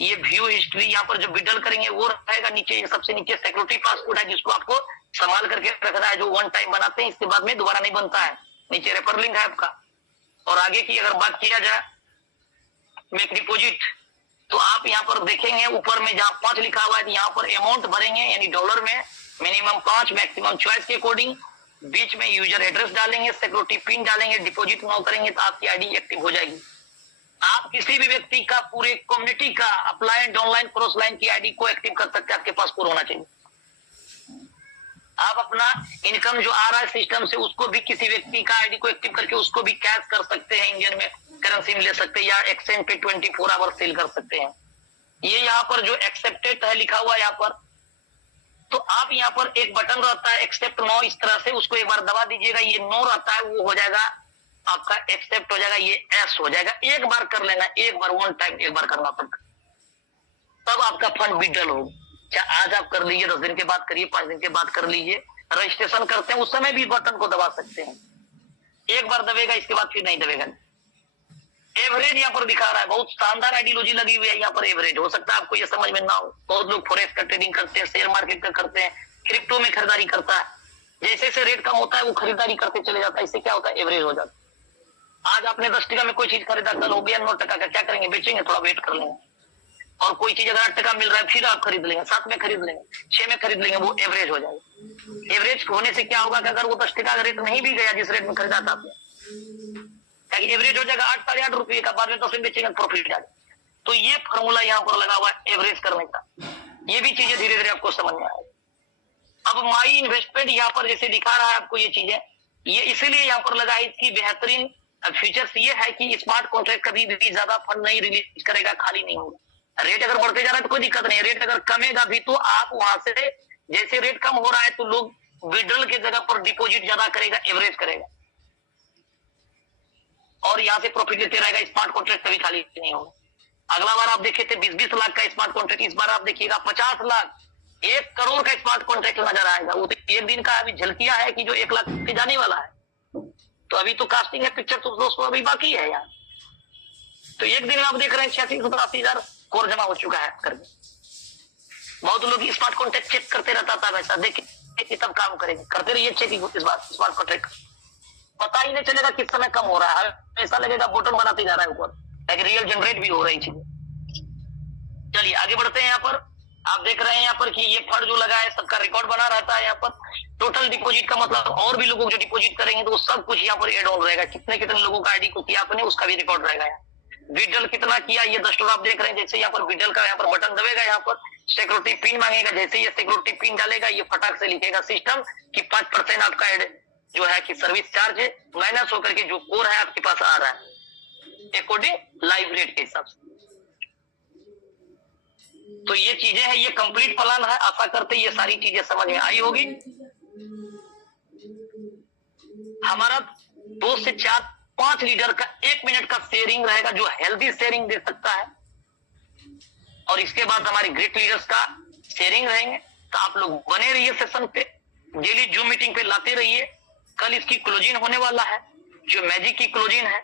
ये व्यू हिस्ट्री यहाँ पर जो विड्रॉल करेंगे वो रहेगा नीचे। ये सबसे नीचे सिक्योरिटी पासवर्ड है, जिसको आपको संभाल करके रखना है, जो वन टाइम बनाते हैं, इसके बाद में दोबारा नहीं बनता है। नीचे रेफर लिंक है आपका। और आगे की अगर बात किया जाए मेक डिपोजिट, तो आप यहाँ पर देखेंगे ऊपर में जहां 5 लिखा हुआ है, यहाँ पर अमाउंट भरेंगे, यानी डॉलर में मिनिमम 5, मैक्सिमम चॉइस के अकॉर्डिंग। बीच में यूजर एड्रेस डालेंगे, सिक्योरिटी पिन डालेंगे, डिपॉजिट नाउ करेंगे तो आपकी आईडी एक्टिव हो जाएगी। आप किसी भी व्यक्ति का, पूरे कम्युनिटी का, अपलाइन डाउनलाइन क्रॉस लाइन की आईडी को एक्टिव कर सकते हैं। आपके पास पूरा होना चाहिए। आप अपना इनकम जो आ रहा है सिस्टम से, उसको भी किसी व्यक्ति का आईडी को एक्टिव करके उसको भी कैश कर सकते हैं, इंडियन में करेंसी में ले सकते हैं, या एक्सचेंज पे 24 आवर सेल कर सकते हैं। ये यहाँ पर जो एक्सेप्टेड है लिखा हुआ यहाँ पर, तो आप यहाँ पर एक बटन रहता है एक्सेप्ट नो, इस तरह से उसको एक बार दबा दीजिएगा। ये नो रहता है, वो हो जाएगा आपका एक्सेप्ट हो जाएगा, ये एस हो जाएगा। एक बार कर लेना, एक बार वन टाइम एक बार करना पड़ता, तब आपका फंड विड्रॉल होगा। चाहे आज आप कर लीजिए, 10 दिन के बाद करिए, 5 दिन के बाद कर लीजिए। रजिस्ट्रेशन करते हैं उस समय भी बटन को दबा सकते हैं। एक बार दबेगा, इसके बाद फिर नहीं दबेगा। एवरेज यहाँ पर दिखा रहा है, बहुत शानदार आइडियोलॉजी लगी हुई है यहाँ पर। एवरेज हो सकता है आपको ये समझ में ना हो। बहुत लोग फॉरेक्स का ट्रेडिंग करते हैं, शेयर मार्केट का करते हैं, क्रिप्टो में खरीदारी करता है। जैसे जैसे रेट कम होता है वो खरीदारी करते चले जाता है। इससे क्या होता है, एवरेज हो जाता है। आज आपने 10 टका में कोई चीज खरीदा, कल हो गया 9 टका का, क्या करेंगे, बेचेंगे, थोड़ा वेट कर लेंगे। और कोई चीज अगर 8 टका मिल रहा है फिर आप खरीद लेंगे, 7 में खरीद लेंगे, 6 में खरीद लेंगे, वो एवरेज हो जाएगा। एवरेज होने से क्या होगा कि अगर वो 10 टका का रेट नहीं भी गया जिस रेट में खरीदा था आपने, एवरेज हो जाएगा 8 साढ़े 8 रुपये का, बाद में 10 में बेचेंगे, प्रॉफिट आ जाएगा। तो ये फॉर्मूला यहाँ पर लगा हुआ है एवरेज करने का। ये भी चीजें धीरे धीरे आपको समझ में आएगी। अब माई इन्वेस्टमेंट यहाँ पर जैसे दिखा रहा है आपको ये चीजें, ये इसीलिए यहाँ पर लगा है। इसकी बेहतरीन फीचर्स ये है कि स्मार्ट कॉन्ट्रैक्ट कभी भी ज्यादा फंड नहीं रिलीज करेगा, खाली नहीं होगा। रेट अगर बढ़ते जा रहा है तो कोई दिक्कत नहीं है, रेट अगर कमेगा भी तो आप वहां से, जैसे रेट कम हो रहा है तो लोग विड्रॉल की जगह पर डिपॉजिट ज्यादा करेगा, एवरेज करेगा, और यहाँ से प्रॉफिट लेते रहेगा। स्मार्ट कॉन्ट्रैक्ट कभी खाली नहीं होगा। अगला बार आप देखे थे 20-20 लाख का स्मार्ट कॉन्ट्रैक्ट, इस बार आप देखिएगा 50 लाख, 1 करोड़ का स्मार्ट कॉन्ट्रैक्ट नजर आएगा। वो तो एक दिन का अभी झलकिया है कि जो 1 लाख के जाने वाला है। तो अभी तो कास्टिंग है पिक्चर, तो दोस्तों अभी बाकी है यार। तो एक दिन में आप देख रहे हैं 86-87 हजार कोर जमा हो चुका है करके। बहुत लोग स्मार्ट कॉन्ट्रैक्ट चेक करते रहता था, वैसा देखे तब काम करेंगे, करते रहिए चेकिंग इस बार स्मार्ट कॉन्ट्रैक्ट। पता ही नहीं चलेगा किस समय कम हो रहा है, ऐसा लगेगा बटन बनाते जा रहा है ऊपर, ताकि रियल जनरेट भी हो रही चीजें। चलिए आगे बढ़ते हैं। यहाँ पर आप देख रहे हैं यहाँ पर कि ये फंड जो लगा है सबका रिकॉर्ड बना रहता है। यहाँ पर टोटल डिपॉजिट का मतलब और भी लोगों जो डिपॉजिट करेंगे तो वो सब कुछ यहाँ पर एड ऑन रहेगा। कितने कितने लोगों का आईडी को किया आपने उसका भी रिकॉर्ड रहेगा। यहाँ विड्रॉल कितना किया ये $10 आप देख रहे हैं। जैसे यहाँ पर विड्रॉल का यहाँ पर बटन दबेगा, यहाँ पर सिक्योरिटी पिन मांगेगा। जैसे ये सिक्योरिटी पिन डालेगा ये फटाक से लिखेगा सिस्टम कि 5% आपका एड जो है कि सर्विस चार्ज है माइनस होकर के जो कोर है आपके पास आ रहा है अकॉर्डिंग लाइव रेट के हिसाब से। तो ये चीजें हैं, ये कंप्लीट प्लान है। आशा करते ये सारी चीजें समझ में आई होगी। हमारा 2 से 4 5 लीडर का 1 मिनट का शेयरिंग रहेगा जो हेल्दी शेयरिंग दे सकता है। और इसके बाद हमारे ग्रेट लीडर्स का शेयरिंग रहेंगे। तो आप लोग बने रहिए सेशन पे, डेली जूम मीटिंग पे लाते रहिए। कल इसकी क्लोजिंग होने वाला है जो मैजिक की क्लोजिंग है।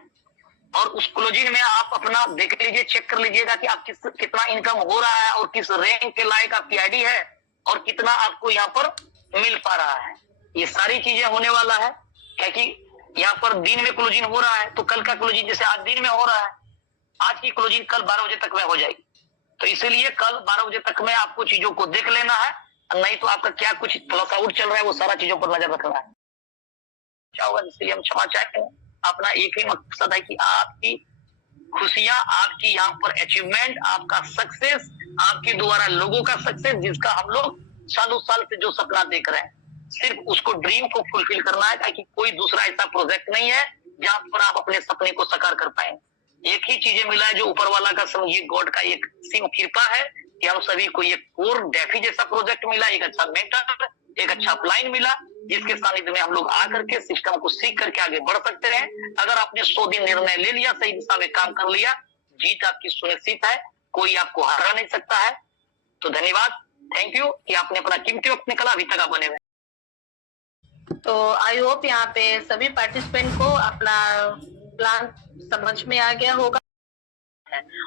और उस क्लोजिंग में आप अपना देख लीजिए, चेक कर लीजिएगा कि आप कितना इनकम हो रहा है और किस रैंक के लायक आपकी आईडी है और कितना आपको यहाँ पर मिल पा रहा है। ये सारी चीजें होने वाला है क्योंकि यहाँ पर दिन में क्लोजिंग हो रहा है। तो कल का क्लोजिंग जैसे आज दिन में हो रहा है, आज की क्लोजिंग कल 12 बजे तक में हो जाएगी। तो इसीलिए कल 12 बजे तक में आपको चीजों को देख लेना है, नहीं तो आपका क्या कुछ प्लस आउट चल रहा है वो सारा चीजों पर नजर रखना है। क्या होगा इसलिए हम क्षमा चाहते हैं। अपना एक ही मकसद है कि आपकी खुशियां, आपकी यहाँ पर अचीवमेंट, आपका सक्सेस, आपके द्वारा लोगों का सक्सेस, जिसका हम लोग सालों साल से जो सपना देख रहे हैं, सिर्फ उसको ड्रीम को फुलफिल करना है। ताकि कोई दूसरा ऐसा प्रोजेक्ट नहीं है जहां पर आप अपने सपने को साकार कर पाएंगे। एक ही चीजें मिला है जो ऊपर वाला का समझिए गॉड का एक सिम कृपा है कि हम सभी को एक कोर डेफी जैसा प्रोजेक्ट मिला, एक अच्छा मेंटर, एक अच्छा अपलाइन मिला, जिसके सानिध्य में हम लोग आकर के सिस्टम को सीख करके आगे बढ़ सकते हैं। अगर आपने 100 दिन निर्णय ले लिया, सही दिशा में काम कर लिया, जीत आपकी सुनिश्चित है, कोई आपको हरा नहीं सकता है। तो धन्यवाद, थैंक यू कि आपने अपना कीमती वक्त निकाला, अभी तक आप बने हुए। तो आई होप यहाँ पे सभी पार्टिसिपेंट को अपना प्लान समझ में आ गया होगा।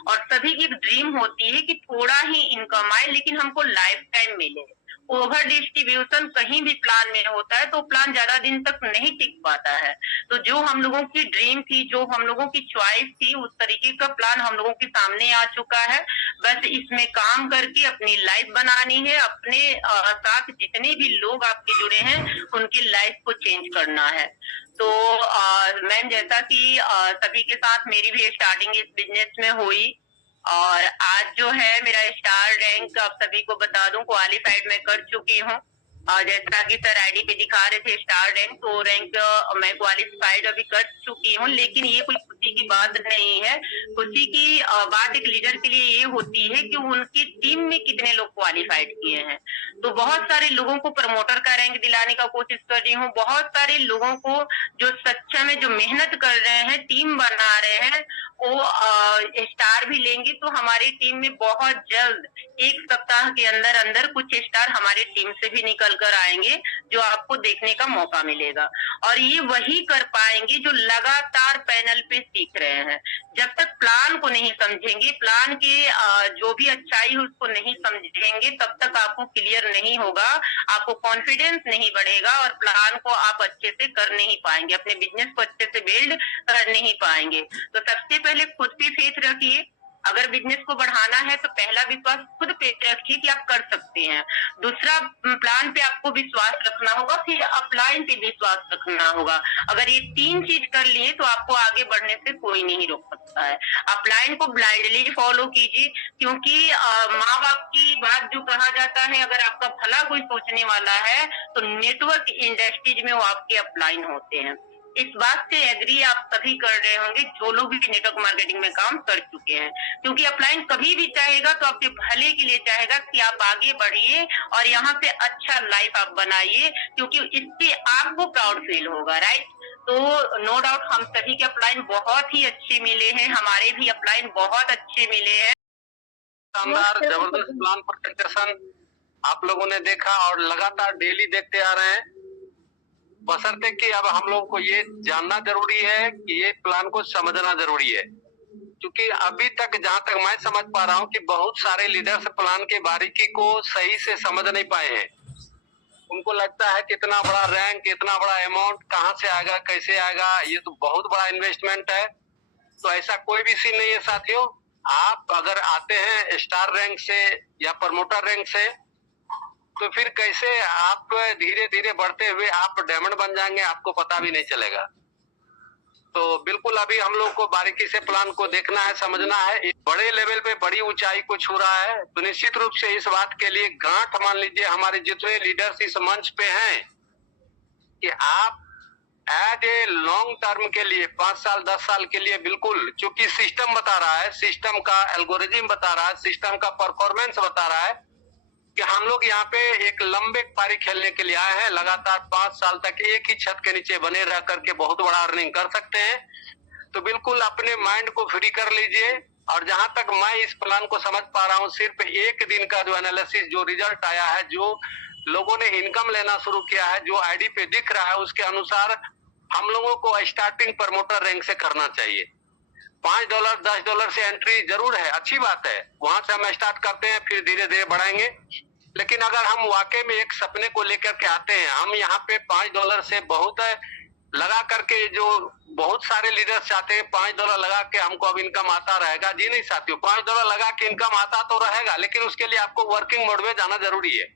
और सभी की ड्रीम होती है कि थोड़ा ही इनकम आए लेकिन हमको लाइफ टाइम मिले। ओवर डिस्ट्रीब्यूशन कहीं भी प्लान में होता है तो प्लान ज्यादा दिन तक नहीं टिक पाता है। तो जो हम लोगों की ड्रीम थी, जो हम लोगों की चॉइस थी, उस तरीके का प्लान हम लोगों के सामने आ चुका है। बस इसमें काम करके अपनी लाइफ बनानी है, अपने साथ जितने भी लोग आपके जुड़े हैं उनकी लाइफ को चेंज करना है। तो मैम जैसा कि सभी के साथ मेरी भी स्टार्टिंग इस बिजनेस में हुई और आज जो है मेरा स्टार रैंक आप सभी को बता दूं क्वालिफाइड मैं कर चुकी हूँ। जैसा कि सर आईडी पे दिखा रहे थे स्टार रैंक, तो रैंक मैं क्वालिफाइड अभी कर चुकी हूँ। लेकिन ये कोई खुशी की बात नहीं है। खुशी की बात एक लीडर के लिए ये होती है कि उनकी टीम में कितने लोग क्वालिफाइड किए हैं। तो बहुत सारे लोगों को प्रमोटर का रैंक दिलाने का कोशिश कर रही हूँ। बहुत सारे लोगों को जो सच्चा में जो मेहनत कर रहे हैं, टीम बना रहे हैं, वो स्टार भी लेंगे। तो हमारी टीम में बहुत जल्द 1 सप्ताह के अंदर अंदर कुछ स्टार हमारी टीम से भी निकल कर आएंगे जो आपको देखने का मौका मिलेगा। और ये वही कर पाएंगे जो लगातार पैनल पे सीख रहे हैं। जब तक प्लान को नहीं समझेंगे, प्लान के जो भी अच्छाई है उसको नहीं समझेंगे, तब तक आपको क्लियर नहीं होगा, आपको कॉन्फिडेंस नहीं बढ़ेगा और प्लान को आप अच्छे से कर नहीं पाएंगे, अपने बिजनेस को अच्छे से बिल्ड कर नहीं पाएंगे। तो सबसे पहले खुद पे फेथ रखिए। अगर बिजनेस को बढ़ाना है तो पहला विश्वास खुद पे रखिए कि आप कर सकते हैं। दूसरा, प्लान पे आपको विश्वास रखना होगा, फिर अपलाइन पे विश्वास रखना होगा। अगर ये 3 चीज कर लिए तो आपको आगे बढ़ने से कोई नहीं रोक सकता है। अपलाइन को ब्लाइंडली फॉलो कीजिए क्योंकि माँ बाप की बात जो कहा जाता है, अगर आपका भला कोई सोचने वाला है तो नेटवर्क इंडस्ट्रीज में वो आपके अपलाइन होते हैं। इस बात से एग्री आप सभी कर रहे होंगे जो लोग भी नेटवर्क मार्केटिंग में काम कर चुके हैं, क्योंकि अपलाइन कभी भी चाहेगा तो आपके भले के लिए चाहेगा कि आप आगे बढ़िए और यहाँ से अच्छा लाइफ आप बनाइए, क्योंकि इससे आपको प्राउड फील होगा, राइट। तो नो डाउट हम सभी के अपलाइन बहुत ही अच्छे मिले हैं, हमारे भी अपलाइन बहुत अच्छे मिले हैं। शानदार जबरदस्त प्लान प्रेजेंटेशन आप लोगों ने देखा और लगातार डेली देखते आ रहे हैं। बशर्ते कि अब हम लोग को ये जानना जरूरी है कि ये प्लान को समझना जरूरी है, क्योंकि अभी तक जहां तक मैं समझ पा रहा हूं कि बहुत सारे लीडर्स प्लान के बारीकी को सही से समझ नहीं पाए हैं। उनको लगता है कि इतना बड़ा रैंक, इतना बड़ा अमाउंट कहां से आएगा, कैसे आएगा, ये तो बहुत बड़ा इन्वेस्टमेंट है। तो ऐसा कोई भी सीन नहीं है साथियों। आप अगर आते हैं स्टार रैंक से या प्रमोटर रैंक से, तो फिर कैसे आप धीरे धीरे बढ़ते हुए आप डायमंड बन जाएंगे, आपको पता भी नहीं चलेगा। तो बिल्कुल अभी हम लोग को बारीकी से प्लान को देखना है, समझना है। एक बड़े लेवल पे बड़ी ऊंचाई को छू रहा है, तो निश्चित रूप से इस बात के लिए गांठ मान लीजिए हमारे जितने लीडर्स इस मंच पे हैं कि आप एज ए लॉन्ग टर्म के लिए 5 साल 10 साल के लिए बिल्कुल, चूंकि सिस्टम बता रहा है, सिस्टम का एल्गोरिज्म बता रहा है, सिस्टम का परफॉर्मेंस बता रहा है कि हम लोग यहाँ पे एक लंबे पारी खेलने के लिए आए हैं। लगातार 5 साल तक एक ही छत के नीचे बने रह करके बहुत बड़ा अर्निंग कर सकते हैं। तो बिल्कुल अपने माइंड को फ्री कर लीजिए। और जहां तक मैं इस प्लान को समझ पा रहा हूँ, सिर्फ एक दिन का जो एनालिसिस, जो रिजल्ट आया है, जो लोगों ने इनकम लेना शुरू किया है, जो आईडी पे दिख रहा है, उसके अनुसार हम लोगों को स्टार्टिंग प्रमोटर रैंक से करना चाहिए। $5 $10 से एंट्री जरूर है, अच्छी बात है, वहां से हम स्टार्ट करते हैं, फिर धीरे धीरे बढ़ाएंगे। लेकिन अगर हम वाकई में एक सपने को लेकर के आते हैं, हम यहाँ पे $5 से बहुत लगा करके, जो बहुत सारे लीडर्स चाहते हैं $5 लगा के हमको अब इनकम आता रहेगा। जी नहीं साथियों, $5 लगा के इनकम आता तो रहेगा, लेकिन उसके लिए आपको वर्किंग मोड में जाना जरूरी है।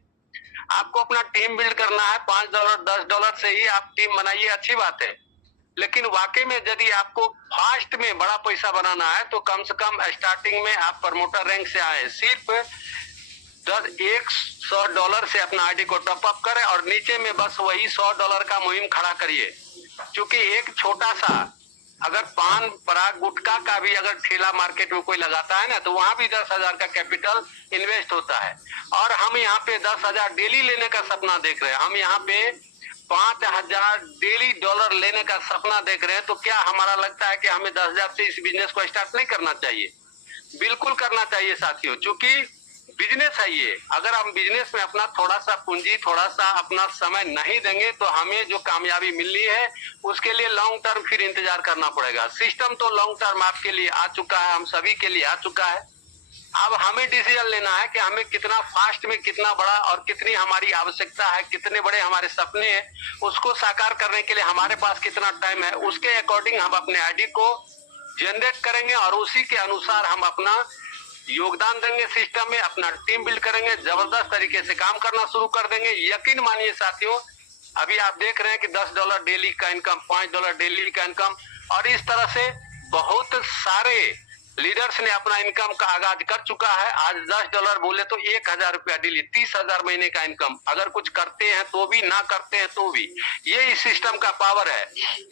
आपको अपना टीम बिल्ड करना है। $5 $10 से ही आप टीम बनाइए, अच्छी बात है, लेकिन वाकई में यदि आपको फास्ट में बड़ा पैसा बनाना है तो कम से कम स्टार्टिंग में आप प्रमोटर रैंक से आए, सिर्फ $100 से अपना आईडी को टॉप अप करें और नीचे में बस वही $100 का मुहिम खड़ा करिए। क्योंकि एक छोटा सा, अगर पान पराग गुटखा का भी अगर ठेला मार्केट में कोई लगाता है ना, तो वहां भी 10,000 का कैपिटल इन्वेस्ट होता है। और हम यहाँ पे 10,000 डेली लेने का सपना देख रहे हैं, हम यहाँ पे 5,000 डेली डॉलर लेने का सपना देख रहे हैं। तो क्या हमारा लगता है कि हमें 10,000 से इस बिजनेस को स्टार्ट नहीं करना चाहिए? बिल्कुल करना चाहिए साथियों, क्योंकि बिजनेस है ये। अगर हम बिजनेस में अपना थोड़ा सा पूंजी, थोड़ा सा अपना समय नहीं देंगे तो हमें जो कामयाबी मिलनी है उसके लिए लॉन्ग टर्म फिर इंतजार करना पड़ेगा। सिस्टम तो लॉन्ग टर्म आपके लिए आ चुका है, हम सभी के लिए आ चुका है। अब हमें डिसीजन लेना है कि हमें कितना फास्ट में, कितना बड़ा और कितनी हमारी आवश्यकता है, कितने बड़े हमारे सपने हैं, उसको साकार करने के लिए हमारे पास कितना टाइम है, उसके अकॉर्डिंग हम अपने आईडी को जनरेट करेंगे और उसी के अनुसार हम अपना योगदान देंगे सिस्टम में, अपना टीम बिल्ड करेंगे, जबरदस्त तरीके से काम करना शुरू कर देंगे। यकीन मानिए साथियों, अभी आप देख रहे हैं कि $10 डेली का इनकम, $5 डेली का इनकम, और इस तरह से बहुत सारे लीडर्स ने अपना इनकम का आगाज कर चुका है। आज $10 बोले तो 1,000 रुपया डेली, 30,000 महीने का इनकम। अगर कुछ करते हैं तो भी, ना करते हैं तो भी, ये इस सिस्टम का पावर है।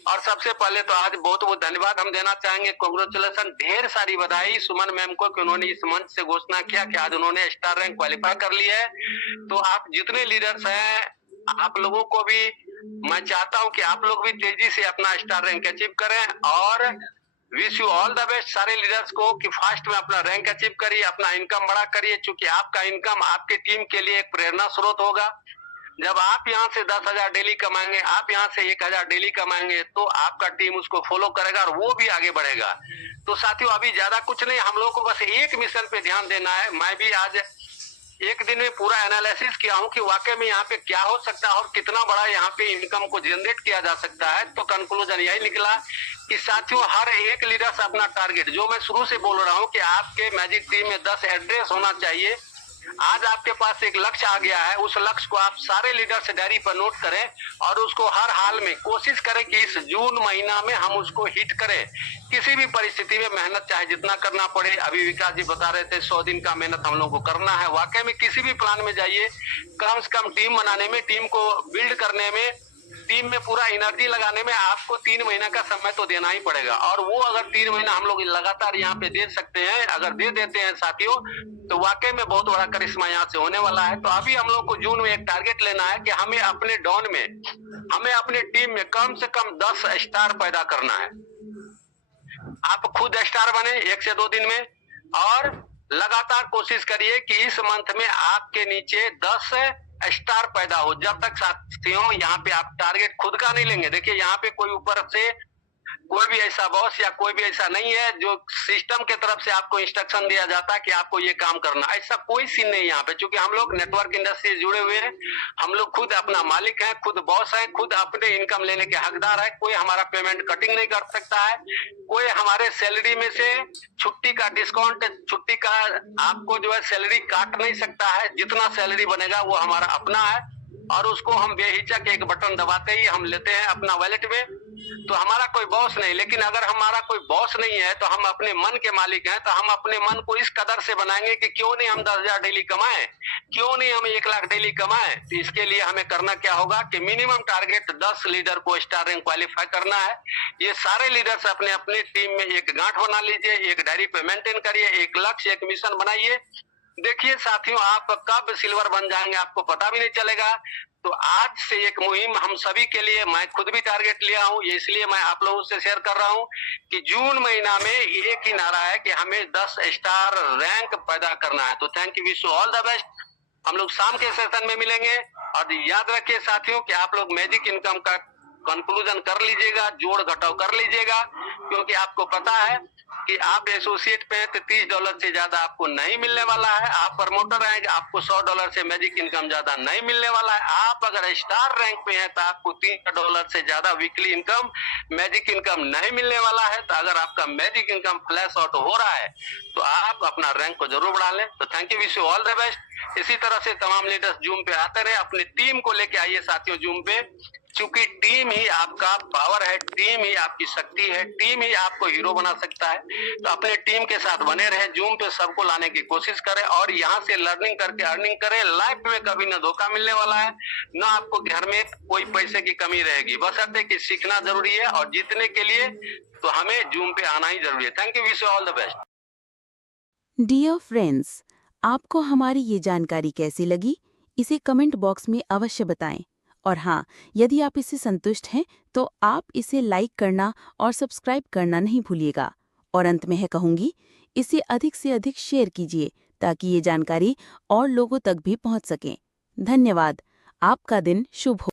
और सबसे पहले तो आज बहुत बहुत धन्यवाद हम देना चाहेंगे, कांग्रेचुलेशन, ढेर सारी बधाई सुमन मैम को कि उन्होंने इस मंच से घोषणा किया कि आज उन्होंने स्टार रैंक क्वालिफाई कर लिया है। तो आप जितने लीडर्स हैं, आप लोगों को भी मैं चाहता हूं कि आप लोग भी तेजी से अपना स्टार रैंक अचीव करें, और wish you all the best सारे लीडर्स को कि फास्ट में अपना रैंक अचीव करिए, अपना इनकम बड़ा करिए, क्योंकि आपका इनकम आपके टीम के लिए एक प्रेरणा स्रोत होगा। जब आप यहाँ से 10,000 डेली कमाएंगे, आप यहाँ से 1,000 डेली कमाएंगे, तो आपका टीम उसको फॉलो करेगा और वो भी आगे बढ़ेगा। तो साथियों, अभी ज्यादा कुछ नहीं, हम लोग को बस एक मिशन पे ध्यान देना है। मैं भी आज एक दिन में पूरा एनालिसिस किया हूं कि वाकई में यहाँ पे क्या हो सकता है और कितना बड़ा यहाँ पे इनकम को जनरेट किया जा सकता है। तो कंक्लूजन यही निकला कि साथियों, हर एक लीडर से अपना टारगेट, जो मैं शुरू से बोल रहा हूँ कि आपके मैजिक टीम में 10 एड्रेस होना चाहिए। आज आपके पास एक लक्ष्य आ गया है, उस लक्ष्य को आप सारे लीडर से डायरी पर नोट करें और उसको हर हाल में कोशिश करें कि इस जून महीना में हम उसको हिट करें। किसी भी परिस्थिति में मेहनत चाहे जितना करना पड़े, अभी विकास जी बता रहे थे 100 दिन का मेहनत हम लोग को करना है। वाकई में किसी भी प्लान में जाइए, कम से कम टीम बनाने में, टीम को बिल्ड करने में, टीम में पूरा एनर्जी लगाने में आपको 3 महीना का समय तो देना ही पड़ेगा। और वो अगर 3 महीना हम लोग लगातार यहाँ पे दे सकते हैं, अगर दे देते हैं साथियों, तो वाकई में बहुत बड़ा करिश्मा यहाँ से होने वाला है। तो अभी हम लोग को जून में एक टारगेट लेना है कि हमें अपने डॉन में, हमें अपने टीम में कम से कम 10 स्टार पैदा करना है। आप खुद स्टार बने 1 से 2 दिन में, और लगातार कोशिश करिए कि इस मंथ में आपके नीचे 10 स्टार पैदा हो। जब तक साथियों यहाँ पे आप टारगेट खुद का नहीं लेंगे, देखिए यहाँ पे कोई ऊपर से कोई भी ऐसा बॉस या कोई भी ऐसा नहीं है जो सिस्टम के तरफ से आपको इंस्ट्रक्शन दिया जाता है कि आपको ये काम करना, ऐसा कोई सीन नहीं यहाँ पे। क्योंकि हम लोग नेटवर्क इंडस्ट्री से जुड़े हुए हैं, हम लोग खुद अपना मालिक हैं, खुद बॉस हैं, खुद अपने इनकम लेने के हकदार है। कोई हमारा पेमेंट कटिंग नहीं कर सकता है, कोई हमारे सैलरी में से छुट्टी का डिस्काउंट, छुट्टी का आपको जो है सैलरी काट नहीं सकता है। जितना सैलरी बनेगा वो हमारा अपना है और उसको हम बेहिचक एक बटन दबाते ही हम लेते हैं अपना वॉलेट में। तो हमारा कोई बॉस नहीं। लेकिन अगर हमारा कोई बॉस नहीं है तो हम अपने मन के मालिक हैं, तो हम अपने मन को इस कदर से बनाएंगे कि क्यों नहीं हम 10,000 डेली कमाएं, क्यों नहीं हम 1 लाख डेली कमाएं। तो इसके लिए हमें करना क्या होगा कि मिनिमम टारगेट 10 लीडर को स्टार रैंक क्वालिफाई करना है। ये सारे लीडर्स अपने अपने टीम में एक गांठ बना लीजिए, एक डायरी पे मेंटेन करिए, एक लक्ष्य, एक मिशन बनाइए। देखिए साथियों, आप कब सिल्वर बन जाएंगे आपको पता भी नहीं चलेगा। तो आज से एक मुहिम हम सभी के लिए, मैं खुद भी टारगेट लिया हूं, ये इसलिए मैं आप लोगों से शेयर कर रहा हूं कि जून महीना में एक ही नारा है कि हमें 10 स्टार रैंक पैदा करना है। तो thank you, wish you all the best. हम लोग शाम के सेशन में मिलेंगे और याद रखिए साथियों कि आप लोग मैजिक इनकम का कंक्लूजन कर लीजिएगा, जोड़ घटाव कर लीजिएगा। क्योंकि आपको पता है कि आप एसोसिएट पे हैं तो $30 से ज्यादा आपको नहीं मिलने वाला है। आप प्रमोटर हैं, आपको $100 से मैजिक इनकम ज्यादा नहीं मिलने वाला है। आप अगर स्टार रैंक पे हैं तो आपको $3 से ज्यादा वीकली इनकम, मैजिक इनकम नहीं मिलने वाला है। तो अगर आपका मैजिक इनकम फ्लैश आउट हो रहा है तो आप अपना रैंक को जरूर बढ़ा लें। तो thank you, wish you all the best. इसी तरह से तमाम लीडर्स जूम पे आते रहे, अपनी टीम को लेके आइए साथियों जूम पे। क्योंकि टीम ही आपका पावर है, टीम ही आपकी शक्ति है, टीम ही आपको हीरो बना सकता है। तो अपने टीम के साथ बने रहे, जूम पे सबको लाने की कोशिश करें और यहाँ से लर्निंग करके अर्निंग करें। लाइफ में कभी ना धोखा मिलने वाला है, ना आपको घर में कोई पैसे की कमी रहेगी। बशर्ते कि सीखना जरूरी है और जीतने के लिए तो हमें जूम पे आना ही जरूरी है। Thank you, wish you all the best. Dear friends, आपको हमारी ये जानकारी कैसी लगी, इसे कमेंट बॉक्स में अवश्य बताएं। और हाँ, यदि आप इससे संतुष्ट हैं तो आप इसे लाइक करना और सब्सक्राइब करना नहीं भूलिएगा। और अंत में कहूँगी, इसे अधिक से अधिक शेयर कीजिए ताकि ये जानकारी और लोगों तक भी पहुँच सके। धन्यवाद। आपका दिन शुभ हो।